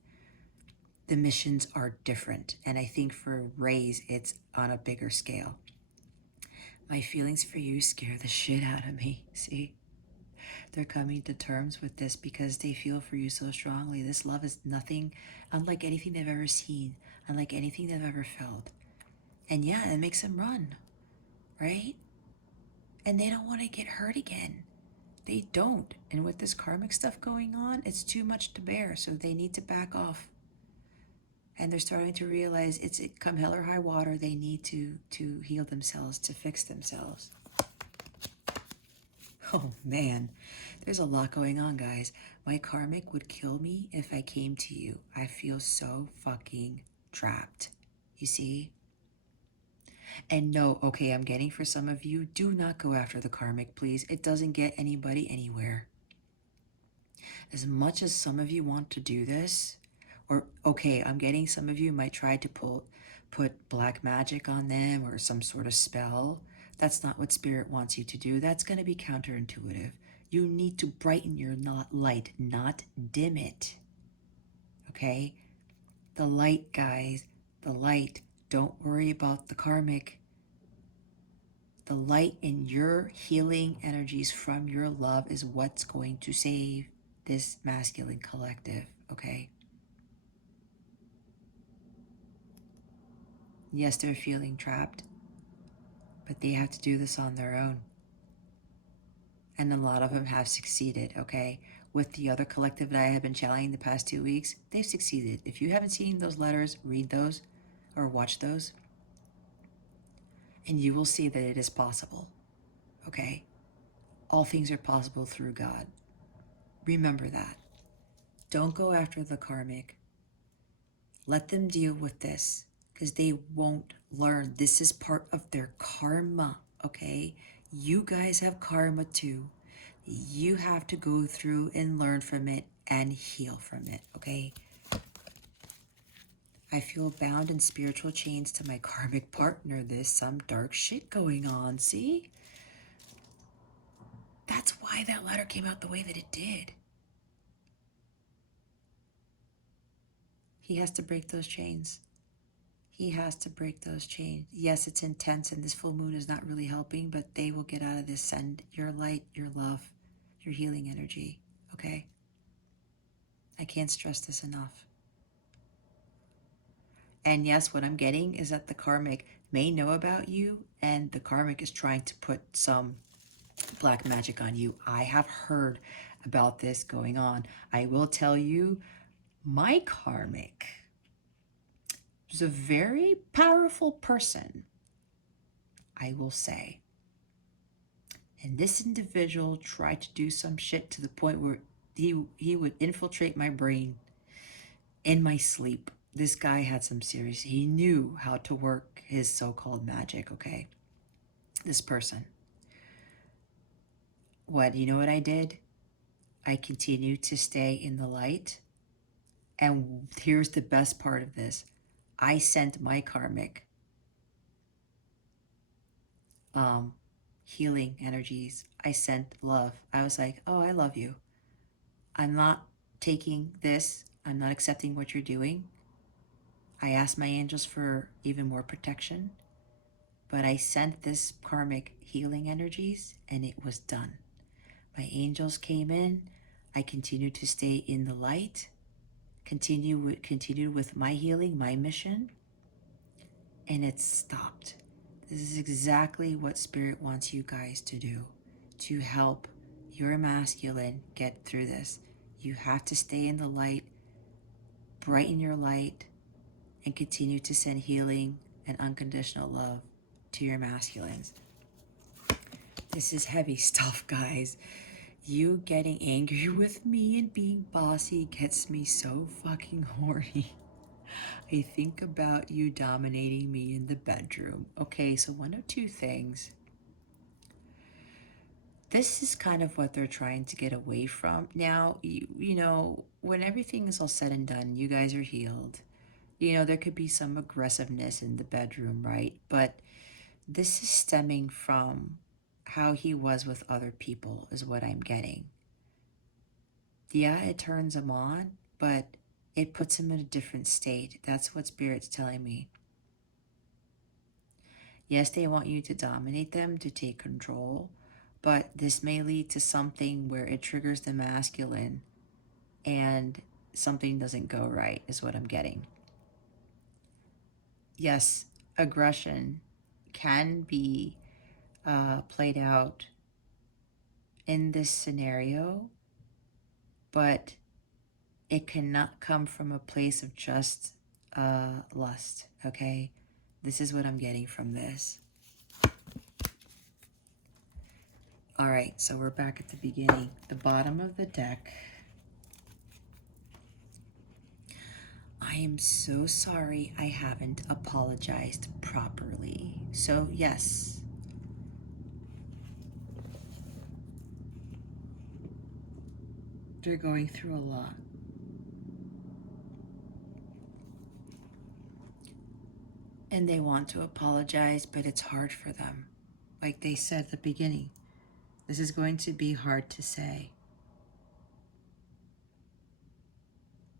The missions are different. And I think for Rays, it's on a bigger scale. My feelings for you scare the shit out of me. See? They're coming to terms with this because they feel for you so strongly. This love is nothing unlike anything they've ever seen, unlike anything they've ever felt. And yeah, it makes them run, right? And they don't want to get hurt again. They don't. And with this karmic stuff going on, it's too much to bear. So they need to back off. And they're starting to realize it's come hell or high water. They need to heal themselves, to fix themselves. Oh man, there's a lot going on, guys. My karmic would kill me if I came to you. I feel so fucking trapped. You see? And no, okay, I'm getting for some of you, do not go after the karmic, please. It doesn't get anybody anywhere. As much as some of you want to do this, or okay, I'm getting some of you might try to put black magic on them or some sort of spell. That's not what Spirit wants you to do. That's going to be counterintuitive. You need to brighten your light, not dim it. Okay? The light, guys, the light. Don't worry about the karmic. The light in your healing energies from your love is what's going to save this masculine collective, okay? Yes, they're feeling trapped, but they have to do this on their own. And a lot of them have succeeded, okay? With the other collective that I have been channeling the past 2 weeks, they've succeeded. If you haven't seen those letters, read those or watch those, and you will see that it is possible, okay? All things are possible through God. Remember that. Don't go after the karmic. Let them deal with this, because they won't learn. This is part of their karma, okay? You guys have karma too. You have to go through and learn from it and heal from it, okay? I feel bound in spiritual chains to my karmic partner. There's some dark shit going on, see? That's why that letter came out the way that it did. He has to break those chains. He has to break those chains. Yes, it's intense, and this full moon is not really helping, but they will get out of this. Send your light, your love, your healing energy, okay? I can't stress this enough. And yes, what I'm getting is that the karmic may know about you, and the karmic is trying to put some black magic on you. I have heard about this going on. I will tell you, my karmic was a very powerful person, I will say. And this individual tried to do some shit to the point where he would infiltrate my brain in my sleep. This guy had some serious, he knew how to work his so-called magic, okay? This person. You know what I did? I continued to stay in the light. And here's the best part of this. I sent my karmic healing energies. I sent love. I was like, oh, I love you. I'm not taking this. I'm not accepting what you're doing. I asked my angels for even more protection, but I sent this karmic healing energies and it was done. My angels came in. I continued to stay in the light, continued with my healing, my mission, and it stopped. This is exactly what Spirit wants you guys to do, to help your masculine get through this. You have to stay in the light, brighten your light, and continue to send healing and unconditional love to your masculines. This is heavy stuff, guys. You getting angry with me and being bossy gets me so fucking horny. I think about you dominating me in the bedroom. Okay, so one of two things. This is kind of what they're trying to get away from. Now, you know, when everything is all said and done, you guys are healed. You know, there could be some aggressiveness in the bedroom, right? But this is stemming from how he was with other people, is what I'm getting. Yeah, it turns him on, but it puts him in a different state. That's what Spirit's telling me. Yes, they want you to dominate them, to take control, but this may lead to something where it triggers the masculine and something doesn't go right, is what I'm getting. Yes, aggression can be played out in this scenario, but it cannot come from a place of just lust, okay? This is what I'm getting from this. All right, so we're back at the beginning. The bottom of the deck. I am so sorry I haven't apologized properly. So yes, they're going through a lot. And they want to apologize, but it's hard for them. Like they said at the beginning, this is going to be hard to say.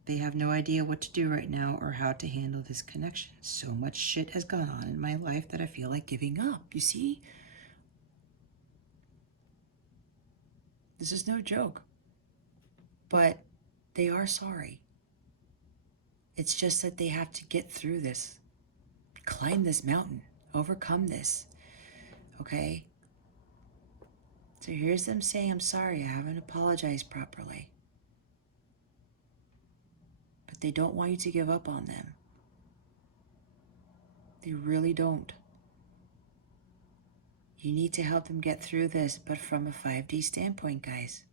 They have no idea what to do right now or how to handle this connection. So much shit has gone on in my life that I feel like giving up. You see? This is no joke. But they are sorry. It's just that they have to get through this, climb this mountain, overcome this. Okay? So here's them saying, I'm sorry, I haven't apologized properly. But they don't want you to give up on them. They really don't. You need to help them get through this, but from a 5D standpoint, guys.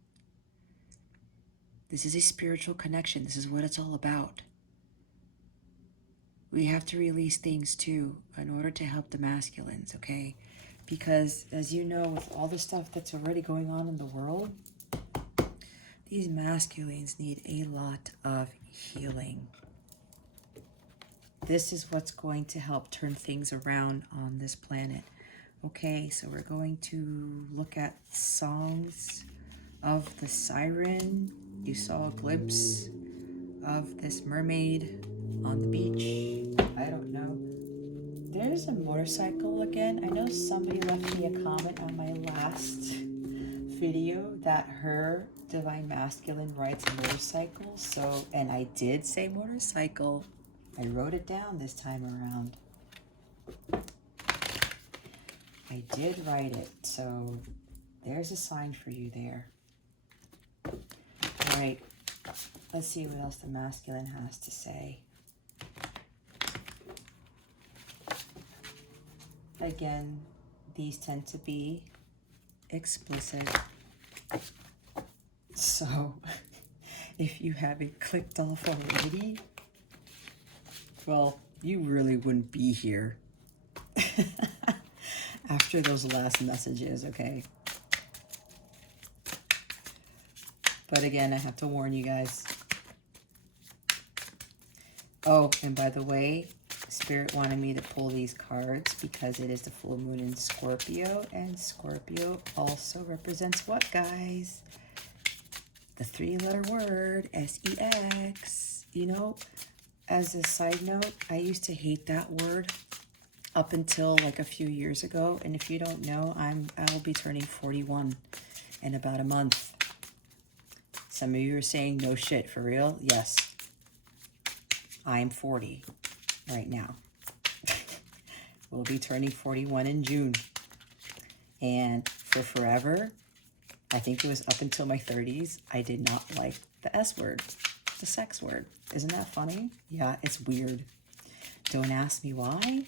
This is a spiritual connection. This is what it's all about. We have to release things too in order to help the masculines, okay? Because as you know, with all the stuff that's already going on in the world, these masculines need a lot of healing. This is what's going to help turn things around on this planet. Okay, so we're going to look at Songs of the Siren. You saw a glimpse of this mermaid on the beach. I don't know. There's a motorcycle again. I know somebody left me a comment on my last video that her divine masculine rides a motorcycle. So, and I did say motorcycle. I wrote it down this time around. I did write it, so there's a sign for you there. All right, let's see what else the masculine has to say. Again, these tend to be explicit. So, if you haven't clicked off already, well, you really wouldn't be here after those last messages, okay? But again, I have to warn you guys, Oh, and by the way, Spirit wanted me to pull these cards because it is the full moon in Scorpio, and Scorpio also represents what, guys? The three-letter word, S-E-X. You know, as a side note, I used to hate that word up until like a few years ago. And if you don't know, I will be turning 41 in about a month. Some of you are saying, no shit, for real? Yes. I'm 40 right now. We'll be turning 41 in June. And for forever, I think it was up until my 30s, I did not like the S word, the sex word. Isn't that funny? Yeah, it's weird. Don't ask me why.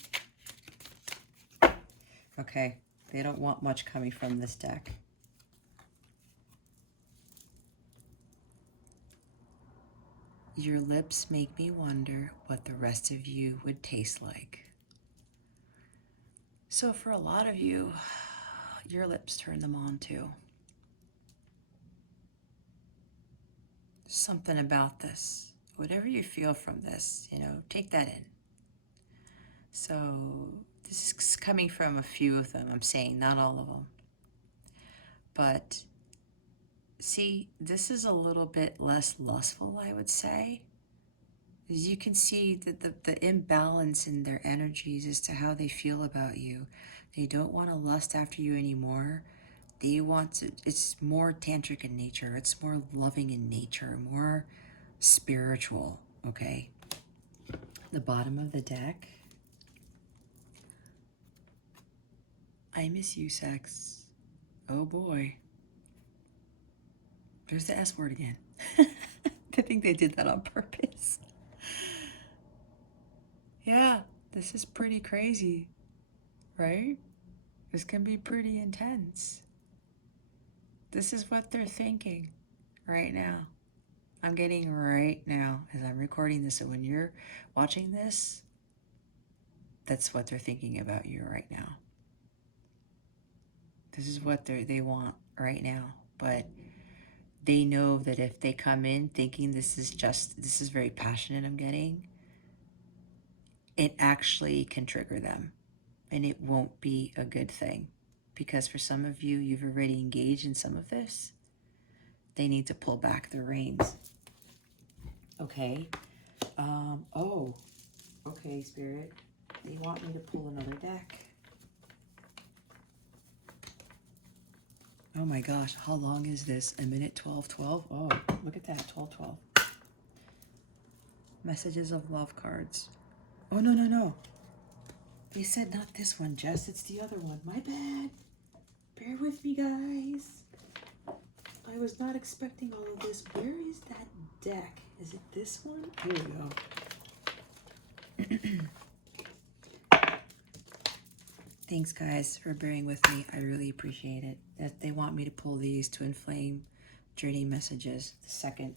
Okay, they don't want much coming from this deck. Your lips make me wonder what the rest of you would taste like. So for a lot of you, your lips turn them on too. Something about this. Whatever you feel from this, you know, take that in. So this is coming from a few of them, I'm saying, not all of them. But see, this is a little bit less lustful, I would say. As you can see the imbalance in their energies as to how they feel about you. They don't want to lust after you anymore. They want to, it's more tantric in nature. It's more loving in nature, more spiritual, okay? The bottom of the deck. I miss you, sex. Oh boy. There's the S word again. I think they did that on purpose. Yeah, this is pretty crazy, right? This can be pretty intense. This is what they're thinking right now. I'm getting right now as I'm recording this. So when you're watching this, that's what they're thinking about you right now. This is what they want right now. But they know that if they come in thinking this is very passionate, I'm getting, it actually can trigger them. And it won't be a good thing. Because for some of you, you've already engaged in some of this. They need to pull back the reins. Okay. Oh. Okay, Spirit. They want me to pull another deck. Oh my gosh, how long is this? A minute 12:12? Oh, look at that, 12:12. Messages of love cards. Oh, no, no, no. They said not this one, Jess. It's the other one. My bad. Bear with me, guys. I was not expecting all of this. Where is that deck? Is it this one? Here we go. Thanks, guys, for bearing with me. I really appreciate it. That they want me to pull these to inflame journey messages. The second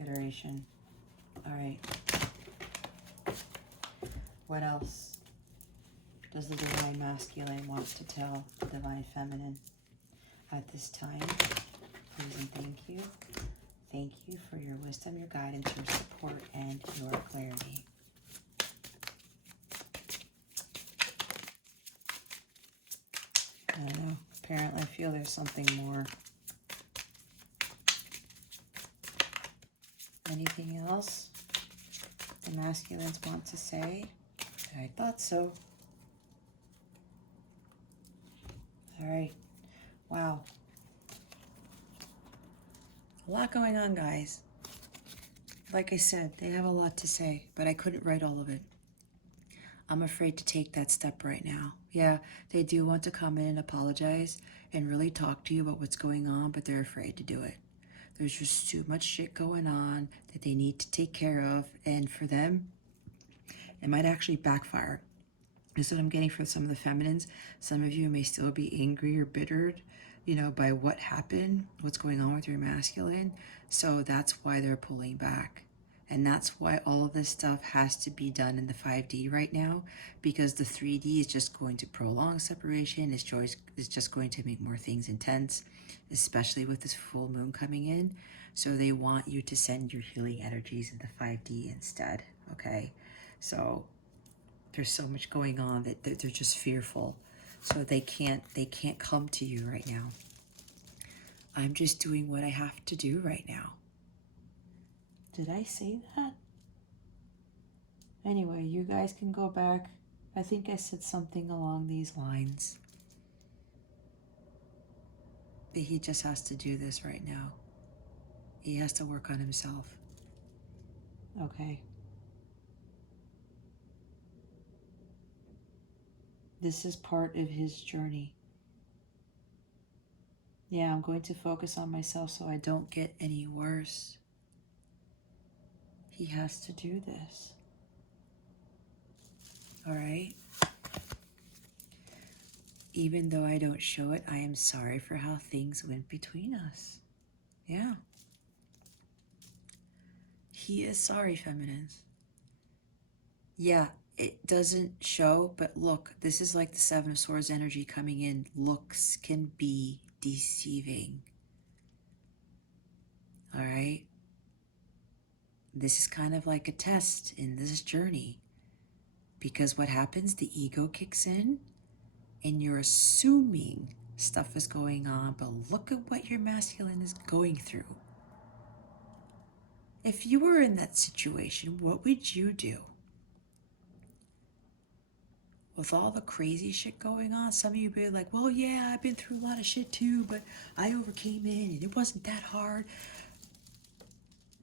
iteration. All right. What else does the divine masculine want to tell the divine feminine at this time? Please and thank you. Thank you for your wisdom, your guidance, your support, and your clarity. I don't know. Apparently, I feel there's something more. Anything else the masculines want to say? I thought so. All right. Wow. A lot going on, guys. Like I said, they have a lot to say, but I couldn't write all of it. I'm afraid to take that step right now. Yeah, they do want to come in and apologize and really talk to you about what's going on, but they're afraid to do it. There's just too much shit going on that they need to take care of, and for them, it might actually backfire. This is what I'm getting for some of the feminines. Some of you may still be angry or bittered, you know, by what happened, what's going on with your masculine. So that's why they're pulling back. And that's why all of this stuff has to be done in the 5D right now, because the 3D is just going to prolong separation. It's just going to make more things intense, especially with this full moon coming in. So they want you to send your healing energies in the 5D instead, okay? So there's so much going on that they're just fearful. So they can't come to you right now. I'm just doing what I have to do right now. Did I say that? Anyway, you guys can go back. I think I said something along these lines. But he just has to do this right now. He has to work on himself. Okay. This is part of his journey. Yeah, I'm going to focus on myself so I don't get any worse. He has to do this. All right? Even though I don't show it, I am sorry for how things went between us. Yeah. He is sorry, feminines. Yeah, it doesn't show, but look, this is like the Seven of Swords energy coming in. Looks can be deceiving. All right? This is kind of like a test in this journey. Because what happens, the ego kicks in and you're assuming stuff is going on, but look at what your masculine is going through. If you were in that situation, what would you do? With all the crazy shit going on, some of you be like, well, yeah, I've been through a lot of shit too, but I overcame it and it wasn't that hard.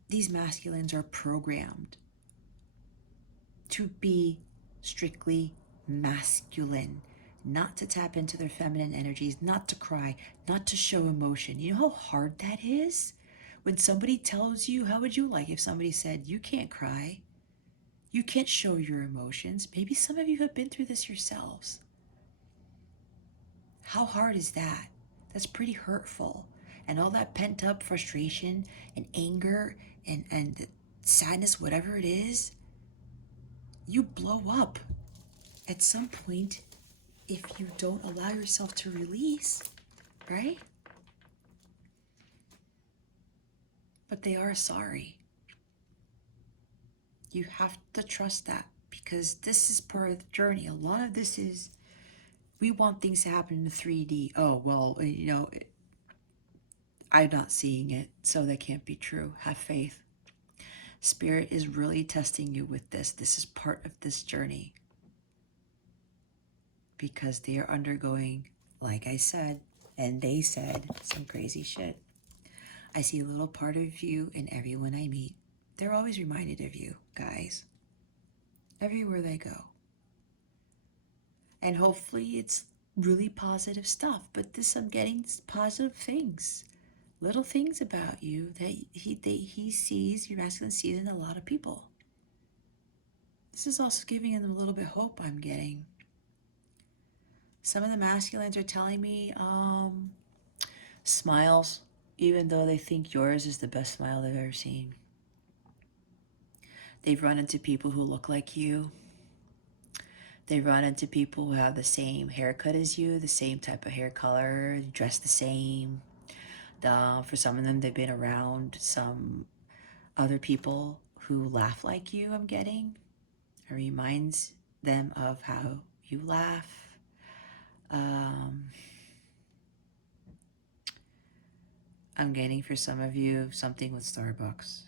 These masculines are programmed to be strictly masculine, not to tap into their feminine energies, not to cry, not to show emotion. You know how hard that is? When somebody tells you, how would you like if somebody said, you can't cry, you can't show your emotions? Maybe some of you have been through this yourselves. How hard is that? That's pretty hurtful. And all that pent up frustration and anger and sadness, whatever it is, you blow up at some point if you don't allow yourself to release, right? But they are sorry. You have to trust that, because this is part of the journey. A lot of this is, we want things to happen in 3D. Oh, well, you know, I'm not seeing it, so that can't be true. Have faith. Spirit is really testing you with this. This is part of this journey. Because they are undergoing, like I said, and they said, some crazy shit. I see a little part of you in everyone I meet. They're always reminded of you, guys. Everywhere they go. And hopefully it's really positive stuff. But this, I'm getting positive things. Little things about you that he sees, your masculine sees in a lot of people. This is also giving them a little bit of hope, I'm getting. Some of the masculines are telling me smiles, even though they think yours is the best smile they've ever seen. They've run into people who look like you. They run into people who have the same haircut as you, the same type of hair color, dress the same. For some of them, they've been around some other people who laugh like you, I'm getting. It reminds them of how you laugh. I'm getting for some of you something with Starbucks.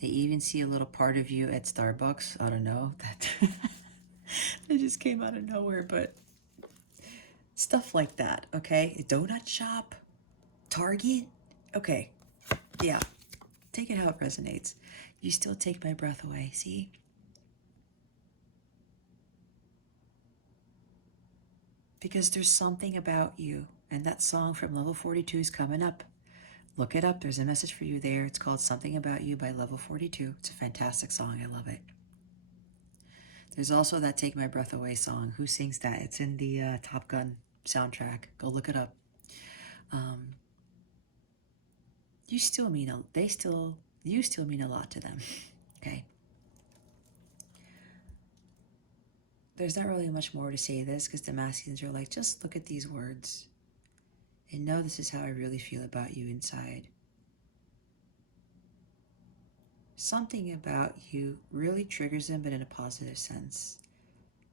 They even see a little part of you at Starbucks. I don't know. That just came out of nowhere, but stuff like that, okay? A donut shop, Target, okay. Yeah, take it how it resonates. You still take my breath away, see? Because there's something about you, and that song from Level 42 is coming up. Look it up. There's a message for you there. It's called Something About You by Level 42. It's a fantastic song. I love it. There's also that Take My Breath Away song. Who sings that? It's in the Top Gun soundtrack. Go look it up. You still mean you still mean a lot to them. Okay. There's not really much more to say this because the masculines are like, just look at these words and know this is how I really feel about you inside. Something about you really triggers them, but in a positive sense.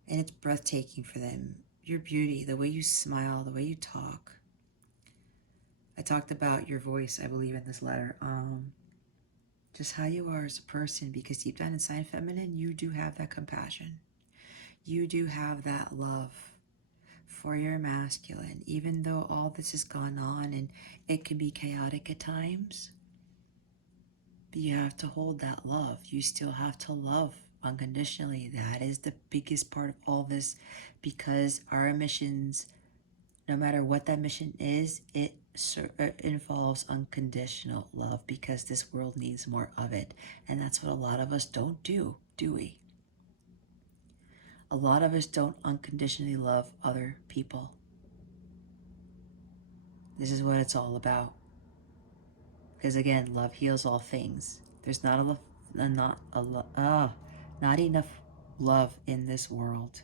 And it's breathtaking for them. Your beauty, the way you smile, the way you talk. I talked about your voice, I believe, in this letter. Just how you are as a person, because deep down inside, feminine, you do have that compassion. You do have that love for your masculine, even though all this has gone on and it can be chaotic at times. But you have to hold that love. You still have to love unconditionally. That is the biggest part of all this, because our missions, no matter what that mission is, it involves unconditional love, because this world needs more of it. And that's what a lot of us don't do we? A lot of us don't unconditionally love other people. This is what it's all about. Because again, love heals all things. There's not enough love in this world.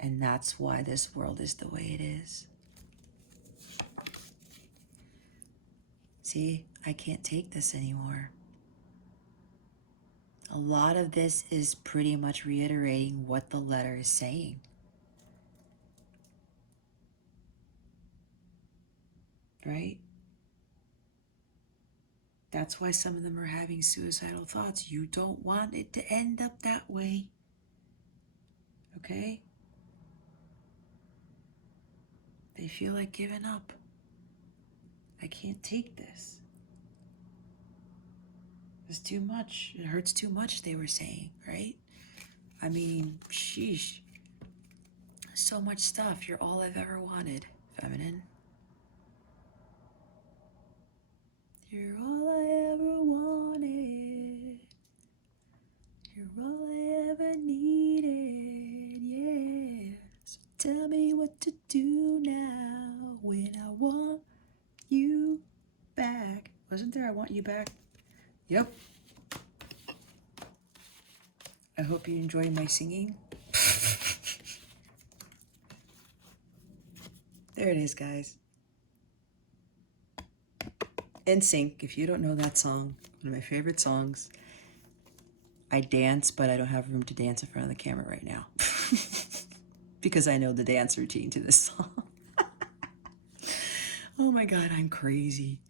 And that's why this world is the way it is. See, I can't take this anymore. A lot of this is pretty much reiterating what the letter is saying. Right? That's why some of them are having suicidal thoughts. You don't want it to end up that way. Okay? They feel like giving up. I can't take this. It's too much. It hurts too much, they were saying, right? I mean, sheesh. So much stuff. You're all I've ever wanted, feminine. You're all I ever wanted. You're all I ever needed, yeah. So tell me what to do now when I want you back. Wasn't there I want you back? Yep. I hope you enjoy my singing. There it is, guys. NSYNC, if you don't know that song, one of my favorite songs. I dance, but I don't have room to dance in front of the camera right now. Because I know the dance routine to this song. Oh my God, I'm crazy.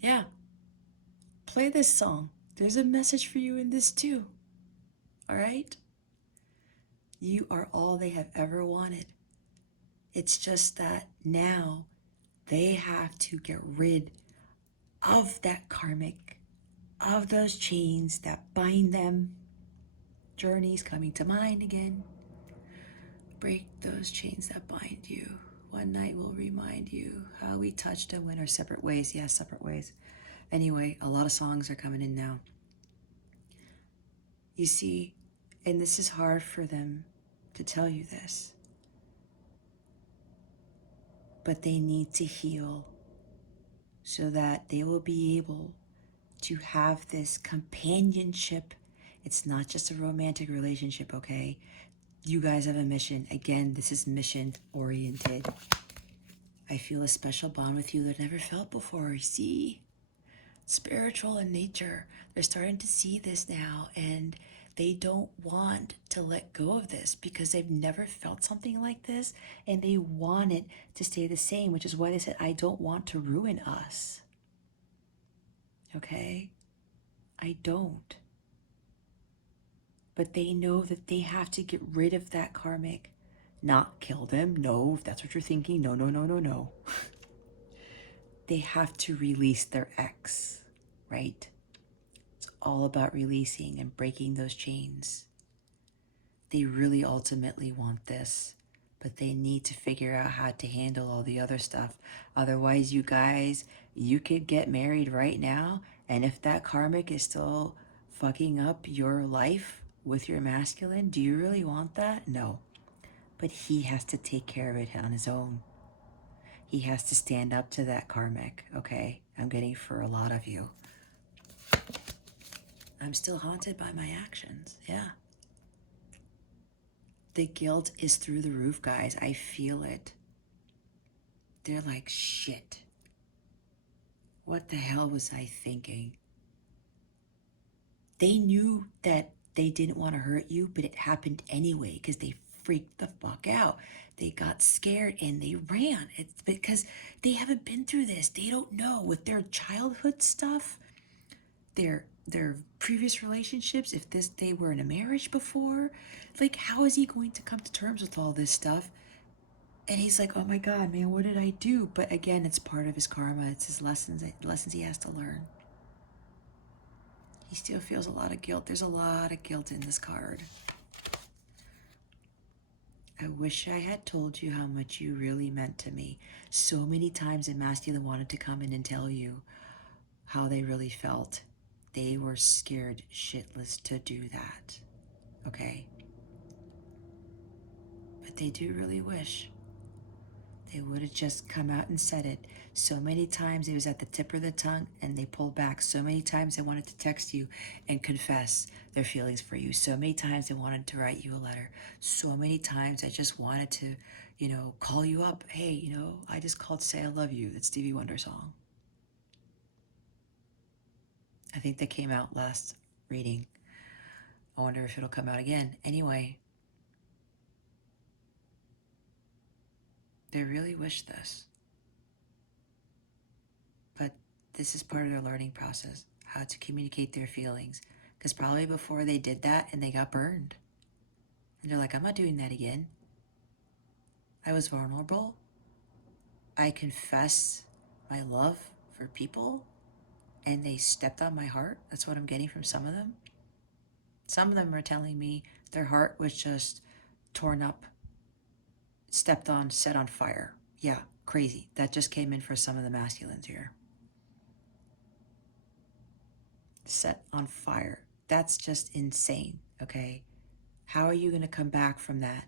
Yeah. Play this song. There's a message for you in this too. All right? You are all they have ever wanted. It's just that now they have to get rid of that karmic, of those chains that bind them. Journeys coming to mind again. Break those chains that bind you. One night will remind you how we touched and went our separate ways. Yes, separate ways. Anyway, a lot of songs are coming in now. You see, and this is hard for them to tell you this, but they need to heal so that they will be able to have this companionship. It's not just a romantic relationship, okay? You guys have a mission. Again, this is mission oriented. I feel a special bond with you that I never felt before. See? Spiritual in nature. They're starting to see this now, and they don't want to let go of this because they've never felt something like this, and they want it to stay the same, which is why they said, I don't want to ruin us. Okay? I don't. But they know that they have to get rid of that karmic. Not kill them. No, if that's what you're thinking. No, no, no, no, no. They have to release their ex, right? It's all about releasing and breaking those chains. They really ultimately want this, but they need to figure out how to handle all the other stuff. Otherwise, you guys, you could get married right now, and if that karmic is still fucking up your life with your masculine, do you really want that? No. But he has to take care of it on his own. He has to stand up to that karmic, okay? I'm getting for a lot of you. I'm still haunted by my actions. Yeah. The guilt is through the roof, guys. I feel it. They're like, shit. What the hell was I thinking? They knew that they didn't want to hurt you, but it happened anyway because they freaked the fuck out. They got scared and they ran. It's because they haven't been through this. They don't know with their childhood stuff, their previous relationships, if they were in a marriage before. Like, how is he going to come to terms with all this stuff? And he's like, oh my God, man, what did I do? But again, it's part of his karma. It's his lessons he has to learn. He still feels a lot of guilt. There's a lot of guilt in this card. I wish I had told you how much you really meant to me. So many times a masculine wanted to come in and tell you how they really felt. They were scared shitless to do that. Okay? But they do really wish they would have just come out and said it. So many times it was at the tip of the tongue and they pulled back. So many times they wanted to text you and confess their feelings for you. So many times they wanted to write you a letter. So many times I just wanted to, call you up. Hey, I just called to say I love you. That Stevie Wonder song. I think that came out last reading. I wonder if it'll come out again. Anyway, they really wish this. But this is part of their learning process, how to communicate their feelings. Because probably before they did that and they got burned. And they're like, I'm not doing that again. I was vulnerable. I confess my love for people. And they stepped on my heart. That's what I'm getting from some of them. Some of them are telling me their heart was just torn up, stepped on, set on fire. Yeah, crazy. That just came in for some of the masculines here. Set on fire. That's just insane, okay? How are you going to come back from that?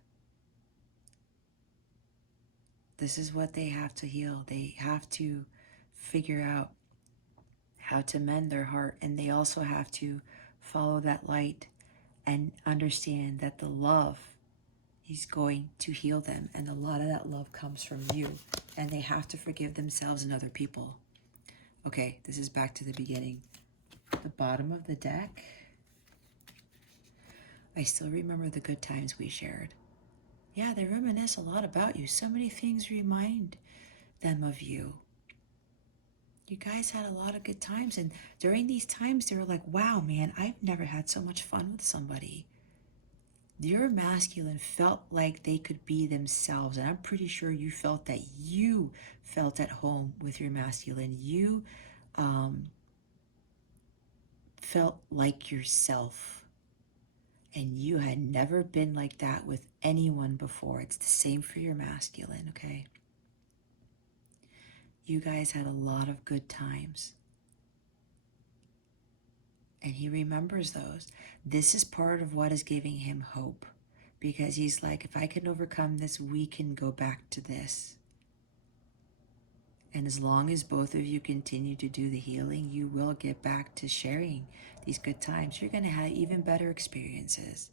This is what they have to heal. They have to figure out how to mend their heart, and they also have to follow that light and understand that the love is going to heal them, and a lot of that love comes from you, and they have to forgive themselves and other people. Okay, this is back to the beginning. The bottom of the deck. I still remember the good times we shared. Yeah, they reminisce a lot about you. So many things remind them of you. You guys had a lot of good times, and during these times they were like, wow, man, I've never had so much fun with somebody. Your masculine felt like they could be themselves, and I'm pretty sure you felt that you felt at home with your masculine. You felt like yourself, and you had never been like that with anyone before. It's the same for your masculine, okay? You guys had a lot of good times. And he remembers those. This is part of what is giving him hope. Because he's like, if I can overcome this, we can go back to this. And as long as both of you continue to do the healing, you will get back to sharing these good times. You're going to have even better experiences.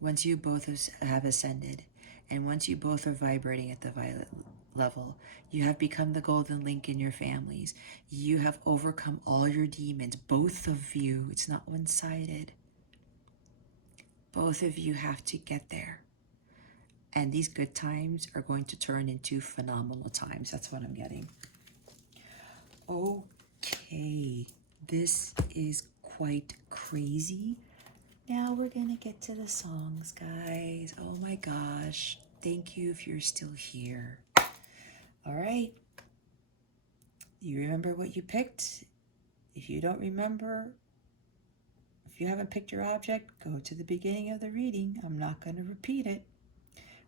Once you both have ascended, and once you both are vibrating at the violet level, you have become the golden link in your families. You have overcome all your demons, both of you. It's not one-sided. Both of you have to get there. And these good times are going to turn into phenomenal times. That's what I'm getting. Okay, this is quite crazy. Now we're gonna get to the songs, guys. Oh my gosh. Thank you if you're still here. All right. You remember what you picked? If you don't remember, if you haven't picked your object, go to the beginning of the reading. I'm not gonna repeat it.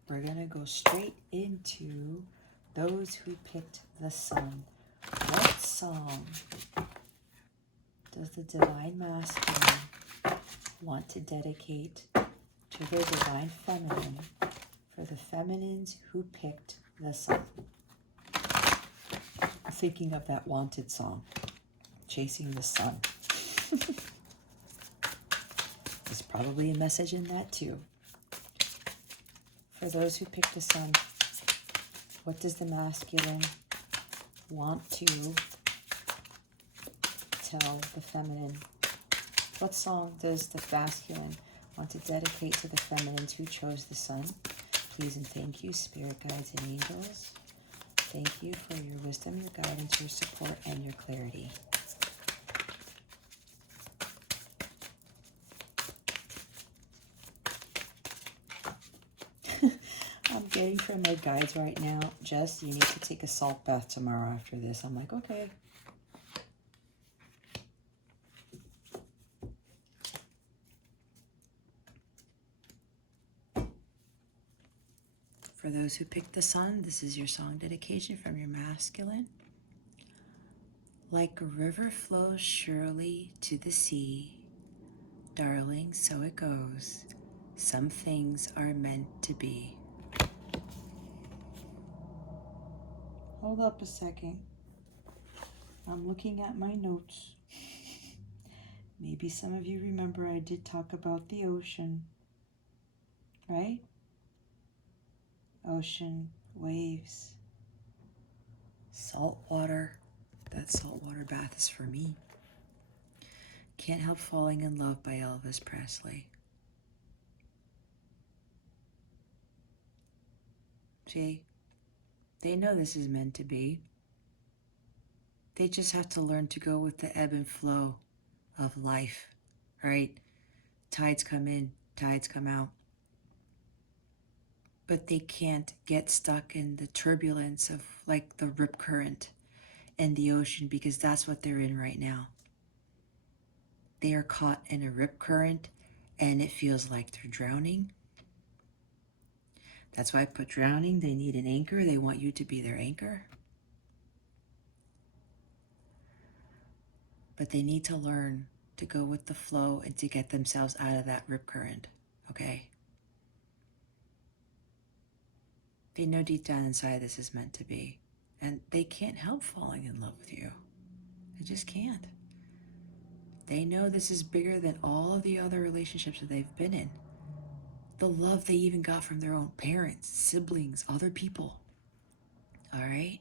We're gonna go straight into those who picked the sun. What song does the Divine Masculine want to dedicate to their Divine Feminine for the feminines who picked the sun? I'm thinking of that Wanted song, Chasing the Sun. There's probably a message in that too. For those who pick the sun, what does the masculine want to tell the feminine? What song does the masculine want to dedicate to the feminines who chose the sun? Please and thank you, spirit guides and angels. Thank you for your wisdom, your guidance, your support, and your clarity. I'm getting from my guides right now, Jess, you need to take a salt bath tomorrow after this. I'm like, okay. For those who picked the sun, this is your song dedication from your masculine. Like a river flows surely to the sea, darling, so it goes. Some things are meant to be. Hold up a second. I'm looking at my notes. Maybe some of you remember I did talk about the ocean, right? Ocean, waves, salt water. That saltwater bath is for me. Can't Help Falling in Love by Elvis Presley. See, they know this is meant to be. They just have to learn to go with the ebb and flow of life, right? Tides come in, tides come out. But they can't get stuck in the turbulence of like the rip current in the ocean, because that's what they're in right now. They are caught in a rip current and it feels like they're drowning. That's why I put drowning. They need an anchor. They want you to be their anchor. But they need to learn to go with the flow and to get themselves out of that rip current, okay? They know deep down inside this is meant to be. And they can't help falling in love with you. They just can't. They know this is bigger than all of the other relationships that they've been in. The love they even got from their own parents, siblings, other people. All right?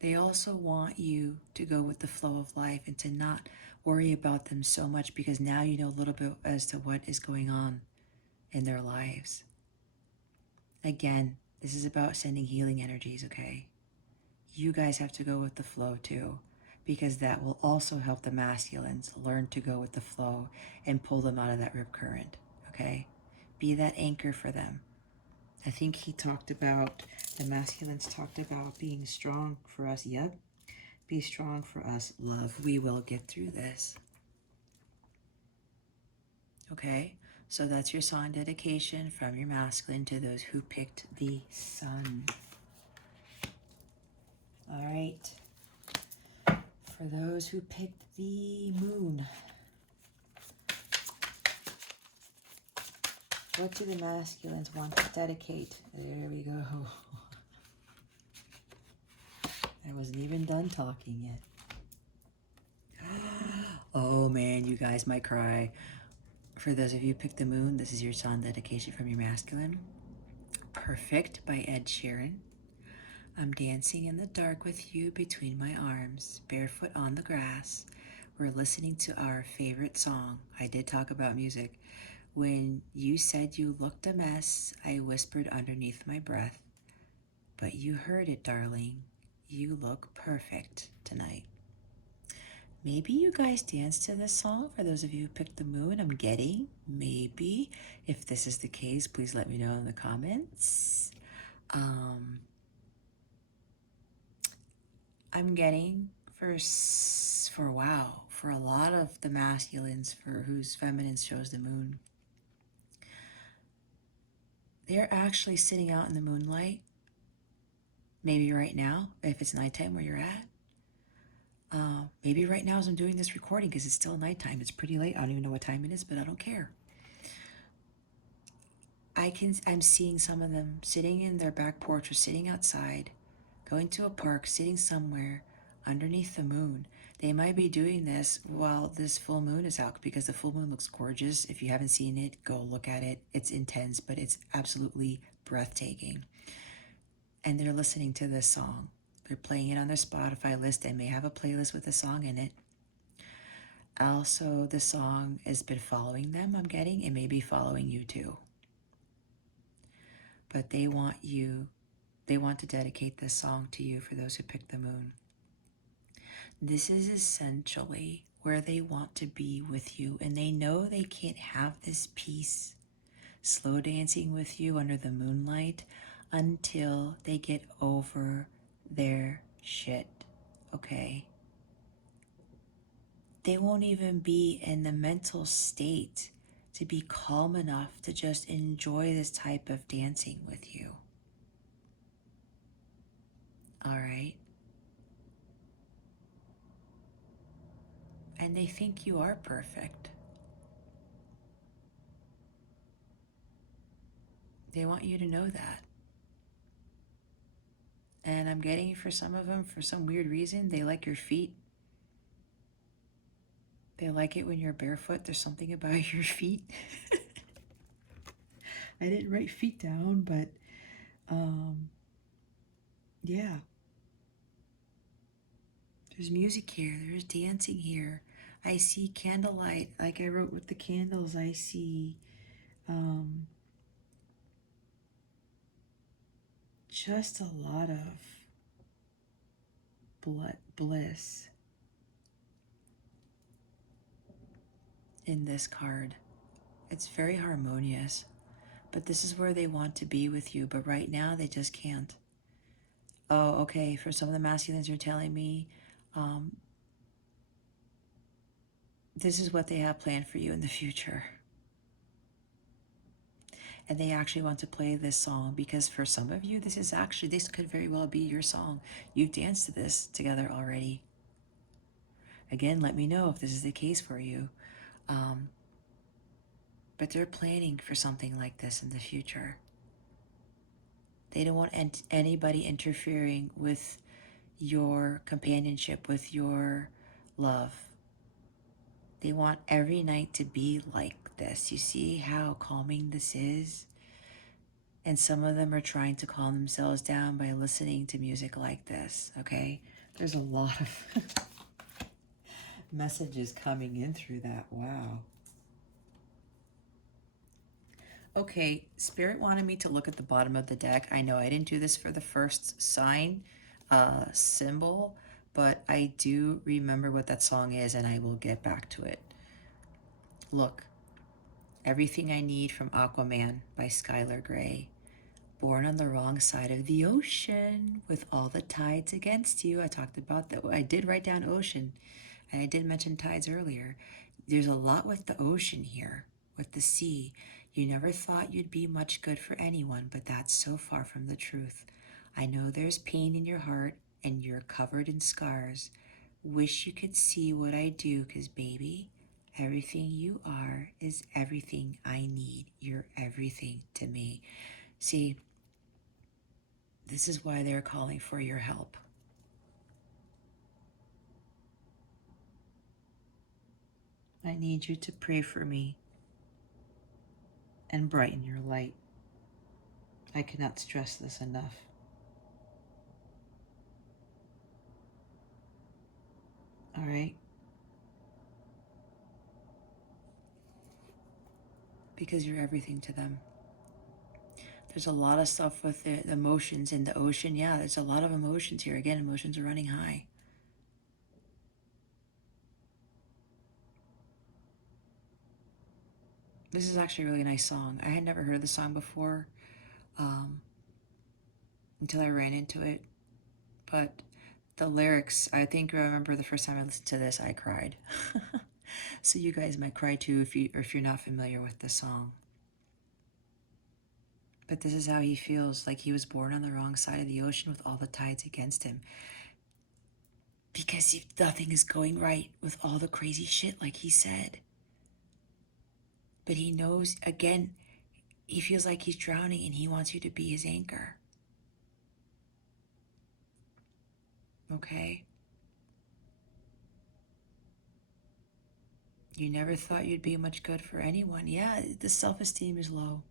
They also want you to go with the flow of life and to not worry about them so much, because now you know a little bit as to what is going on in their lives. Again, this is about sending healing energies, okay? You guys have to go with the flow too, because that will also help the masculines learn to go with the flow and pull them out of that rip current, okay? Be that anchor for them. I think he talked about, the masculines talked about being strong for us. Yep. Be strong for us, love. We will get through this. Okay? So that's your song dedication from your masculine to those who picked the sun. All right. For those who picked the moon, what do the masculines want to dedicate? There we go. I wasn't even done talking yet. Oh man, you guys might cry. For those of you who picked the moon, this is your song dedication from your masculine. Perfect by Ed Sheeran. I'm dancing in the dark with you between my arms, barefoot on the grass. We're listening to our favorite song. I did talk about music. When you said you looked a mess, I whispered underneath my breath. But you heard it, darling. You look perfect tonight. Maybe you guys dance to this song. For those of you who picked the moon, I'm getting maybe. If this is the case, please let me know in the comments. I'm getting for a lot of the masculines for whose feminines chose the moon, they're actually sitting out in the moonlight. Maybe right now, if it's nighttime where you're at. Maybe right now as I'm doing this recording, because it's still nighttime. It's pretty late. I don't even know what time it is, but I don't care. I'm seeing some of them sitting in their back porch or sitting outside, going to a park, sitting somewhere underneath the moon. They might be doing this while this full moon is out because the full moon looks gorgeous. If you haven't seen it, go look at it. It's intense, but it's absolutely breathtaking. And they're listening to this song. They're playing it on their Spotify list. They may have a playlist with a song in it. Also, the song has been following them, I'm getting. It may be following you too. But they want to dedicate this song to you for those who picked the moon. This is essentially where they want to be with you, and they know they can't have this peace, slow dancing with you under the moonlight until they get over their shit, okay? They won't even be in the mental state to be calm enough to just enjoy this type of dancing with you. All right? And they think you are perfect. They want you to know that. And I'm getting for some of them, for some weird reason, they like your feet. They like it when you're barefoot. There's something about your feet. I didn't write feet down, but yeah. There's music here. There's dancing here. I see candlelight, like I wrote with the candles. I see just a lot of bliss in this card. It's very harmonious, but this is where they want to be with you, but right now they just can't. Oh, okay, for some of the masculines are telling me this is what they have planned for you in the future. And they actually want to play this song because for some of you, this could very well be your song. You've danced to this together already. Again, let me know if this is the case for you. But they're planning for something like this in the future. They don't want anybody interfering with your companionship, with your love. They want every night to be like this. You see how calming this is? And some of them are trying to calm themselves down by listening to music like this, okay? There's a lot of messages coming in through that. Wow. Okay, Spirit wanted me to look at the bottom of the deck. I know I didn't do this for the first sign symbol, but I do remember what that song is, and I will get back to it. Look, Everything I Need from Aquaman by Skylar Grey. Born on the wrong side of the ocean with all the tides against you. I talked about that. I did write down ocean, and I did mention tides earlier. There's a lot with the ocean here, with the sea. You never thought you'd be much good for anyone, but that's so far from the truth. I know there's pain in your heart, and you're covered in scars. Wish you could see what I do, 'cause baby, everything you are is everything I need. You're everything to me. See, this is why they're calling for your help. I need you to pray for me and brighten your light. I cannot stress this enough. All right? Because you're everything to them. There's a lot of stuff with the emotions in the ocean. Yeah, there's a lot of emotions here. Again, emotions are running high. This is actually a really nice song. I had never heard the song before until I ran into it. But the lyrics, I remember the first time I listened to this, I cried. So you guys might cry too if you're not familiar with the song. But this is how he feels, like he was born on the wrong side of the ocean with all the tides against him. Because nothing is going right with all the crazy shit, like he said. But he knows, again, he feels like he's drowning and he wants you to be his anchor. Okay? You never thought you'd be much good for anyone. Yeah, the self-esteem is low.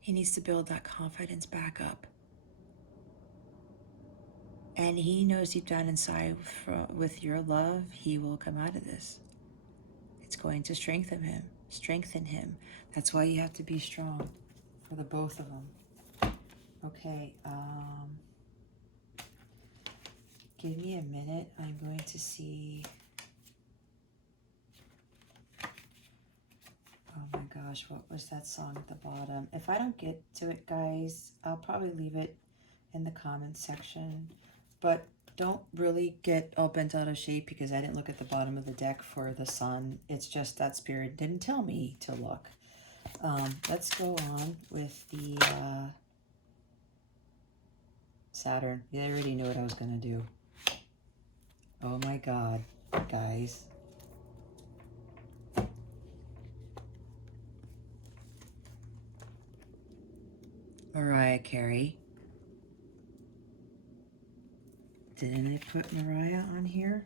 He needs to build that confidence back up. And he knows deep down inside, with your love, he will come out of this. It's going to strengthen him. Strengthen him. That's why you have to be strong for the both of them. Okay. Give me a minute. I'm going to see. Oh my gosh, what was that song at the bottom? If I don't get to it, guys, I'll probably leave it in the comments section. But don't really get all bent out of shape because I didn't look at the bottom of the deck for the sun. It's just that Spirit didn't tell me to look. Let's go on with the Saturn. You already knew what I was going to do. Oh my God, guys. Mariah Carey. Didn't I put Mariah on here?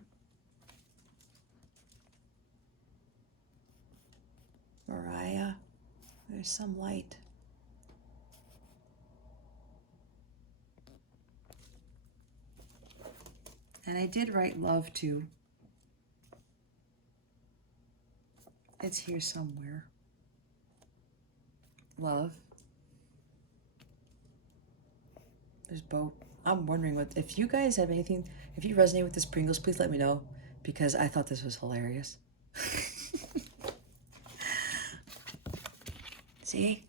Mariah, there's some light. And I did write love too. It's here somewhere. Love. There's boat. I'm wondering what, if you guys have anything, if you resonate with this Pringles, please let me know, because I thought this was hilarious. See,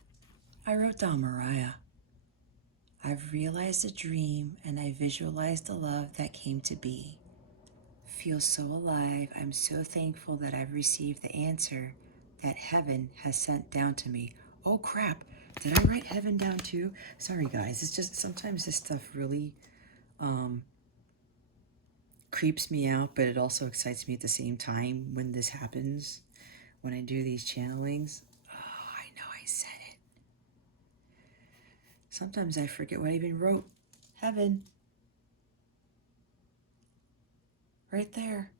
I wrote down Mariah. I've realized a dream and I visualized the love that came to be. Feels so alive. I'm so thankful that I've received the answer that heaven has sent down to me. Oh crap. Did I write heaven down too? Sorry guys, it's just sometimes this stuff really creeps me out, but it also excites me at the same time when this happens, when I do these channelings. Oh, I know I said it. Sometimes I forget what I even wrote. Heaven. Right there.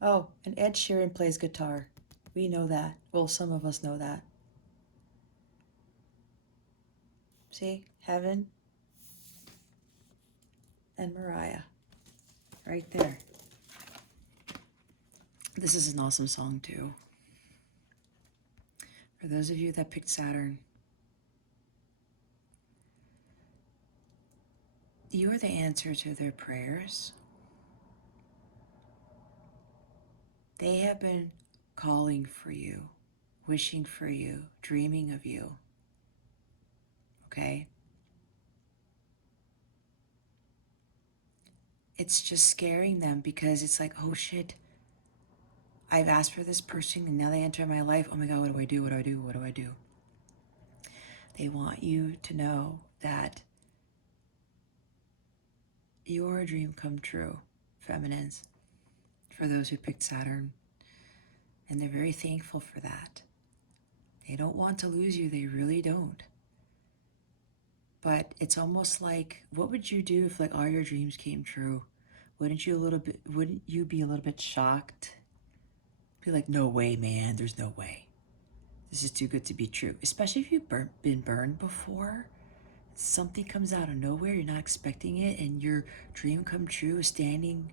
Oh, and Ed Sheeran plays guitar. We know that. Well, some of us know that. See? Heaven and Mariah. Right there. This is an awesome song, too. For those of you that picked Saturn, you are the answer to their prayers. They have been calling for you, wishing for you, dreaming of you. Okay? It's just scaring them because it's like, oh shit, I've asked for this person and now they enter my life. Oh my God, what do I do? What do I do? What do I do? They want you to know that you are a dream come true, feminines, for those who picked Saturn. And they're very thankful for that. They don't want to lose you. They really don't. But it's almost like, what would you do if like all your dreams came true? Wouldn't you be a little bit shocked? Be like, no way, man, there's no way. This is too good to be true. Especially if you've been burned before. Something comes out of nowhere, you're not expecting it, and your dream come true is standing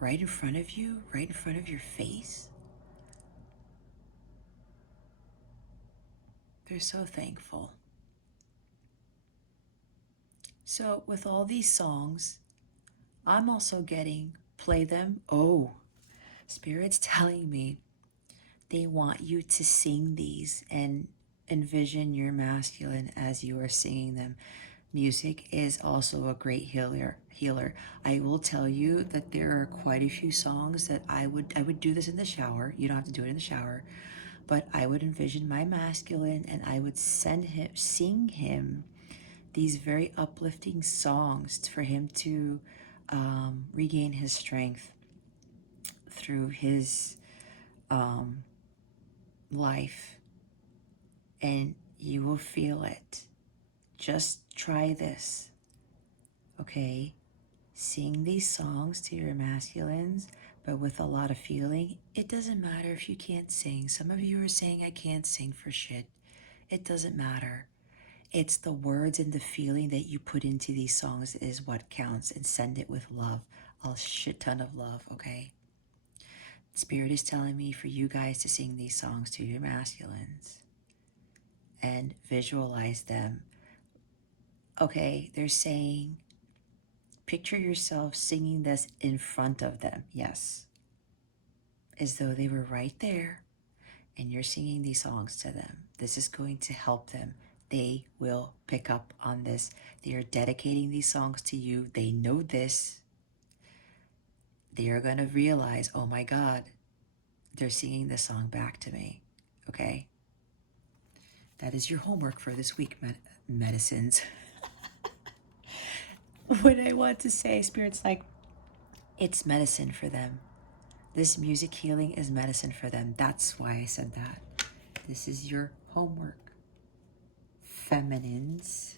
right in front of you, right in front of your face. They're so thankful. So with all these songs, I'm also getting, play them. Oh, Spirit's telling me they want you to sing these and envision your masculine as you are singing them. Music is also a great healer. I will tell you that there are quite a few songs that I would do this in the shower. You don't have to do it in the shower, but I would envision my masculine and I would sing him these very uplifting songs for him to regain his strength through his life, and you will feel it. Just try this, okay? Sing these songs to your masculines, but with a lot of feeling. It doesn't matter if you can't sing. Some of you are saying, I can't sing for shit. It doesn't matter. It's the words and the feeling that you put into these songs is what counts, and send it with love. A shit ton of love, okay? Spirit is telling me for you guys to sing these songs to your masculines and visualize them. Okay, they're saying, picture yourself singing this in front of them. Yes. As though they were right there and you're singing these songs to them. This is going to help them. They will pick up on this. They are dedicating these songs to you. They know this. They are going to realize, oh my God, they're singing this song back to me. Okay? That is your homework for this week, medicines. What I want to say, Spirit's like, it's medicine for them. This music healing is medicine for them. That's why I said that. This is your homework. Feminines.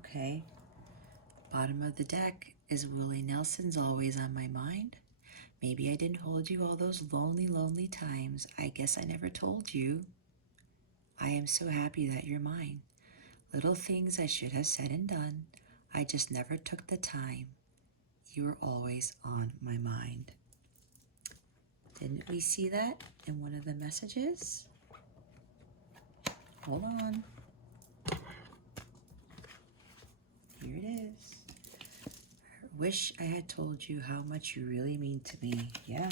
Okay. Bottom of the deck is Willie Nelson's Always on My Mind. Maybe I didn't hold you all those lonely, lonely times. I guess I never told you. I am so happy that you're mine. Little things I should have said and done. I just never took the time. You're always on my mind. Didn't we see that in one of the messages? Hold on. Here it is. Wish I had told you how much you really mean to me. Yeah.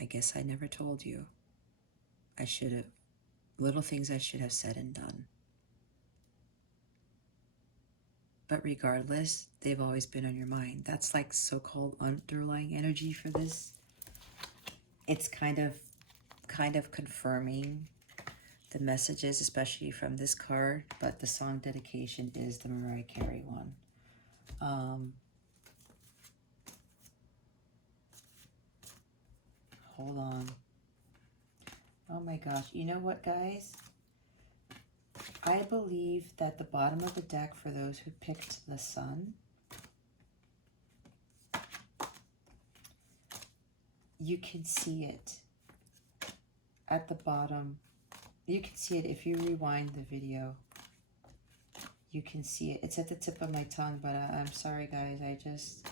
I guess I never told you. I should have. Little things I should have said and done. But regardless, they've always been on your mind. That's like so-called underlying energy for this. It's kind of confirming the messages, especially from this card, but the song dedication is the Mariah Carey one. Hold on. Oh my gosh. You know what, guys? I believe that the bottom of the deck, for those who picked the Sun, you can see it at the bottom. You can see it if you rewind the video. You can see it. It's at the tip of my tongue, but I'm sorry, guys.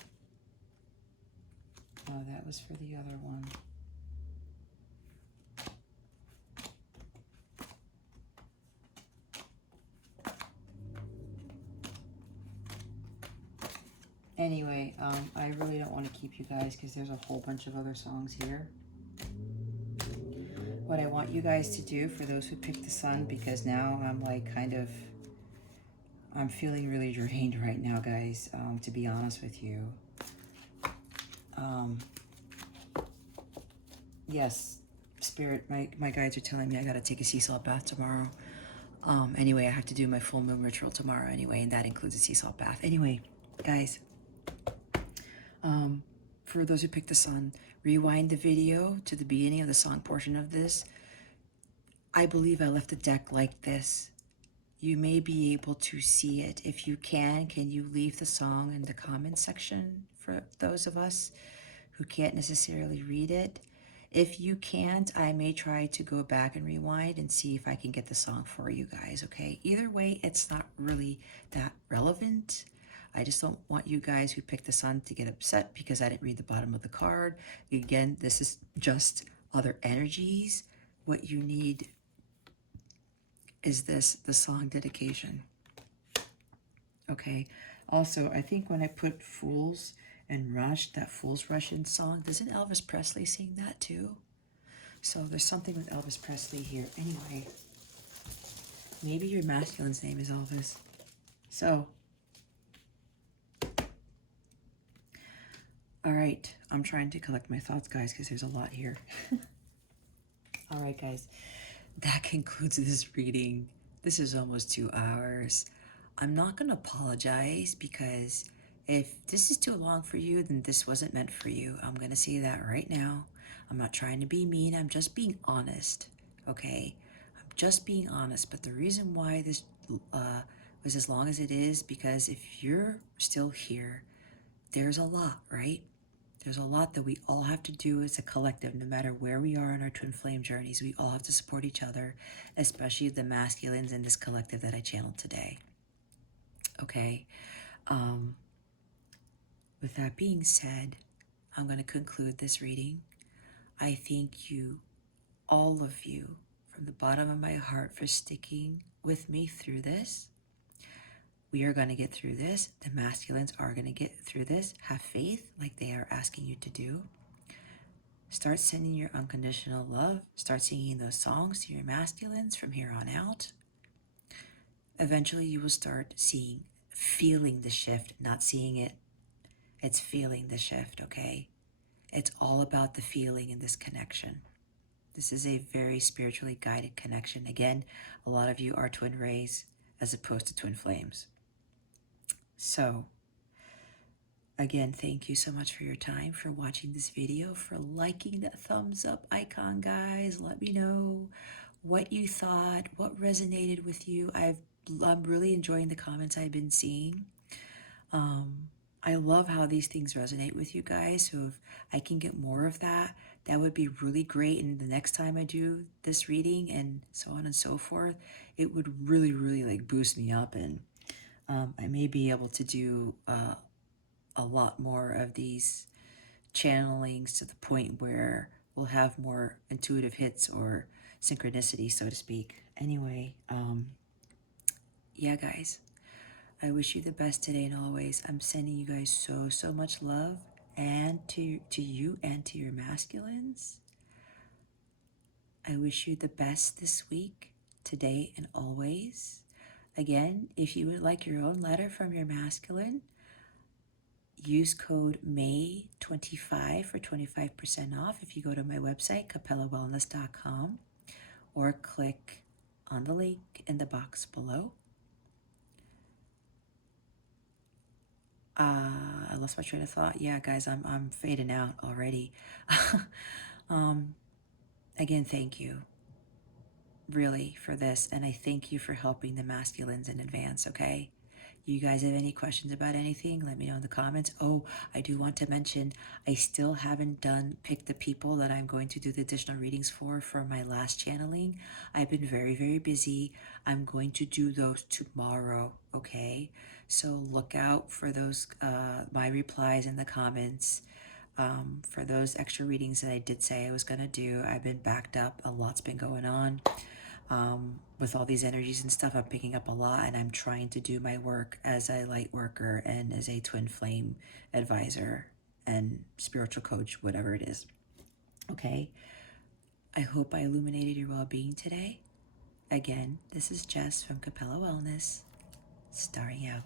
Oh, that was for the other one. Anyway, I really don't want to keep you guys because there's a whole bunch of other songs here. What I want you guys to do, for those who picked the Sun, because now I'm like I'm feeling really drained right now, guys, to be honest with you. Yes, Spirit, my guides are telling me I gotta take a sea salt bath tomorrow. Anyway, I have to do my full moon ritual tomorrow anyway, and that includes a sea salt bath. Anyway, guys, for those who picked the Sun, rewind the video to the beginning of the song portion of this. I believe I left the deck like this. You may be able to see it. If you can you leave the song in the comment section for those of us who can't necessarily read it? If you can't, I may try to go back and rewind and see if I can get the song for you guys, okay? Either way, it's not really that relevant. I just don't want you guys who picked the Sun to get upset because I didn't read the bottom of the card. Again, this is just other energies. What you need is the song dedication. Okay. Also, I think when I put Fools and Rush, that Fools Russian song, doesn't Elvis Presley sing that too? So there's something with Elvis Presley here. Anyway, maybe your masculine's name is Elvis. So, all right. I'm trying to collect my thoughts, guys, because there's a lot here. All right, guys. That concludes this reading. This is almost 2 hours. I'm not going to apologize because if this is too long for you, then this wasn't meant for you. I'm going to say that right now. I'm not trying to be mean. I'm just being honest, okay? I'm just being honest. But the reason why this was as long as it is, because if you're still here, there's a lot, right? There's a lot that we all have to do as a collective, no matter where we are in our twin flame journeys. We all have to support each other, especially the masculines in this collective that I channeled today. Okay. With that being said, I'm going to conclude this reading. I thank you, all of you, from the bottom of my heart for sticking with me through this. We are going to get through this. The masculines are going to get through this. Have faith like they are asking you to do. Start sending your unconditional love. Start singing those songs to your masculines from here on out. Eventually you will start feeling the shift, not seeing it. It's feeling the shift, okay? It's all about the feeling in this connection. This is a very spiritually guided connection. Again, a lot of you are twin rays as opposed to twin flames. So, again, thank you so much for your time, for watching this video, for liking that thumbs up icon, guys. Let me know what you thought, what resonated with you. I'm really enjoying the comments I've been seeing. I love how these things resonate with you guys. So if I can get more of that, that would be really great. And the next time I do this reading and so on and so forth, it would really, really like boost me up. And I may be able to do a lot more of these channelings to the point where we'll have more intuitive hits or synchronicity, so to speak. Anyway, yeah, guys. I wish you the best today and always. I'm sending you guys so much love, and to you and to your masculines. I wish you the best this week, today and always. Again, if you would like your own letter from your masculine, use code MAY25 for 25% off if you go to my website, capellawellness.com, or click on the link in the box below. I lost my train of thought. Yeah, guys, I'm fading out already. Again, thank you, really, for this, and I thank you for helping the masculines in advance, okay? You guys have any questions about anything, let me know in the comments. Oh, I do want to mention, I still haven't picked the people that I'm going to do the additional readings for my last channeling. I've been very busy. I'm going to do those tomorrow, okay? So look out for those, my replies in the comments. For those extra readings that I did say I was going to do. I've been backed up. A lot's been going on. With all these energies and stuff, I'm picking up a lot, and I'm trying to do my work as a light worker and as a twin flame advisor and spiritual coach, whatever it is. Okay? I hope I illuminated your well-being today. Again, this is Jess from Capella Wellness, starring out.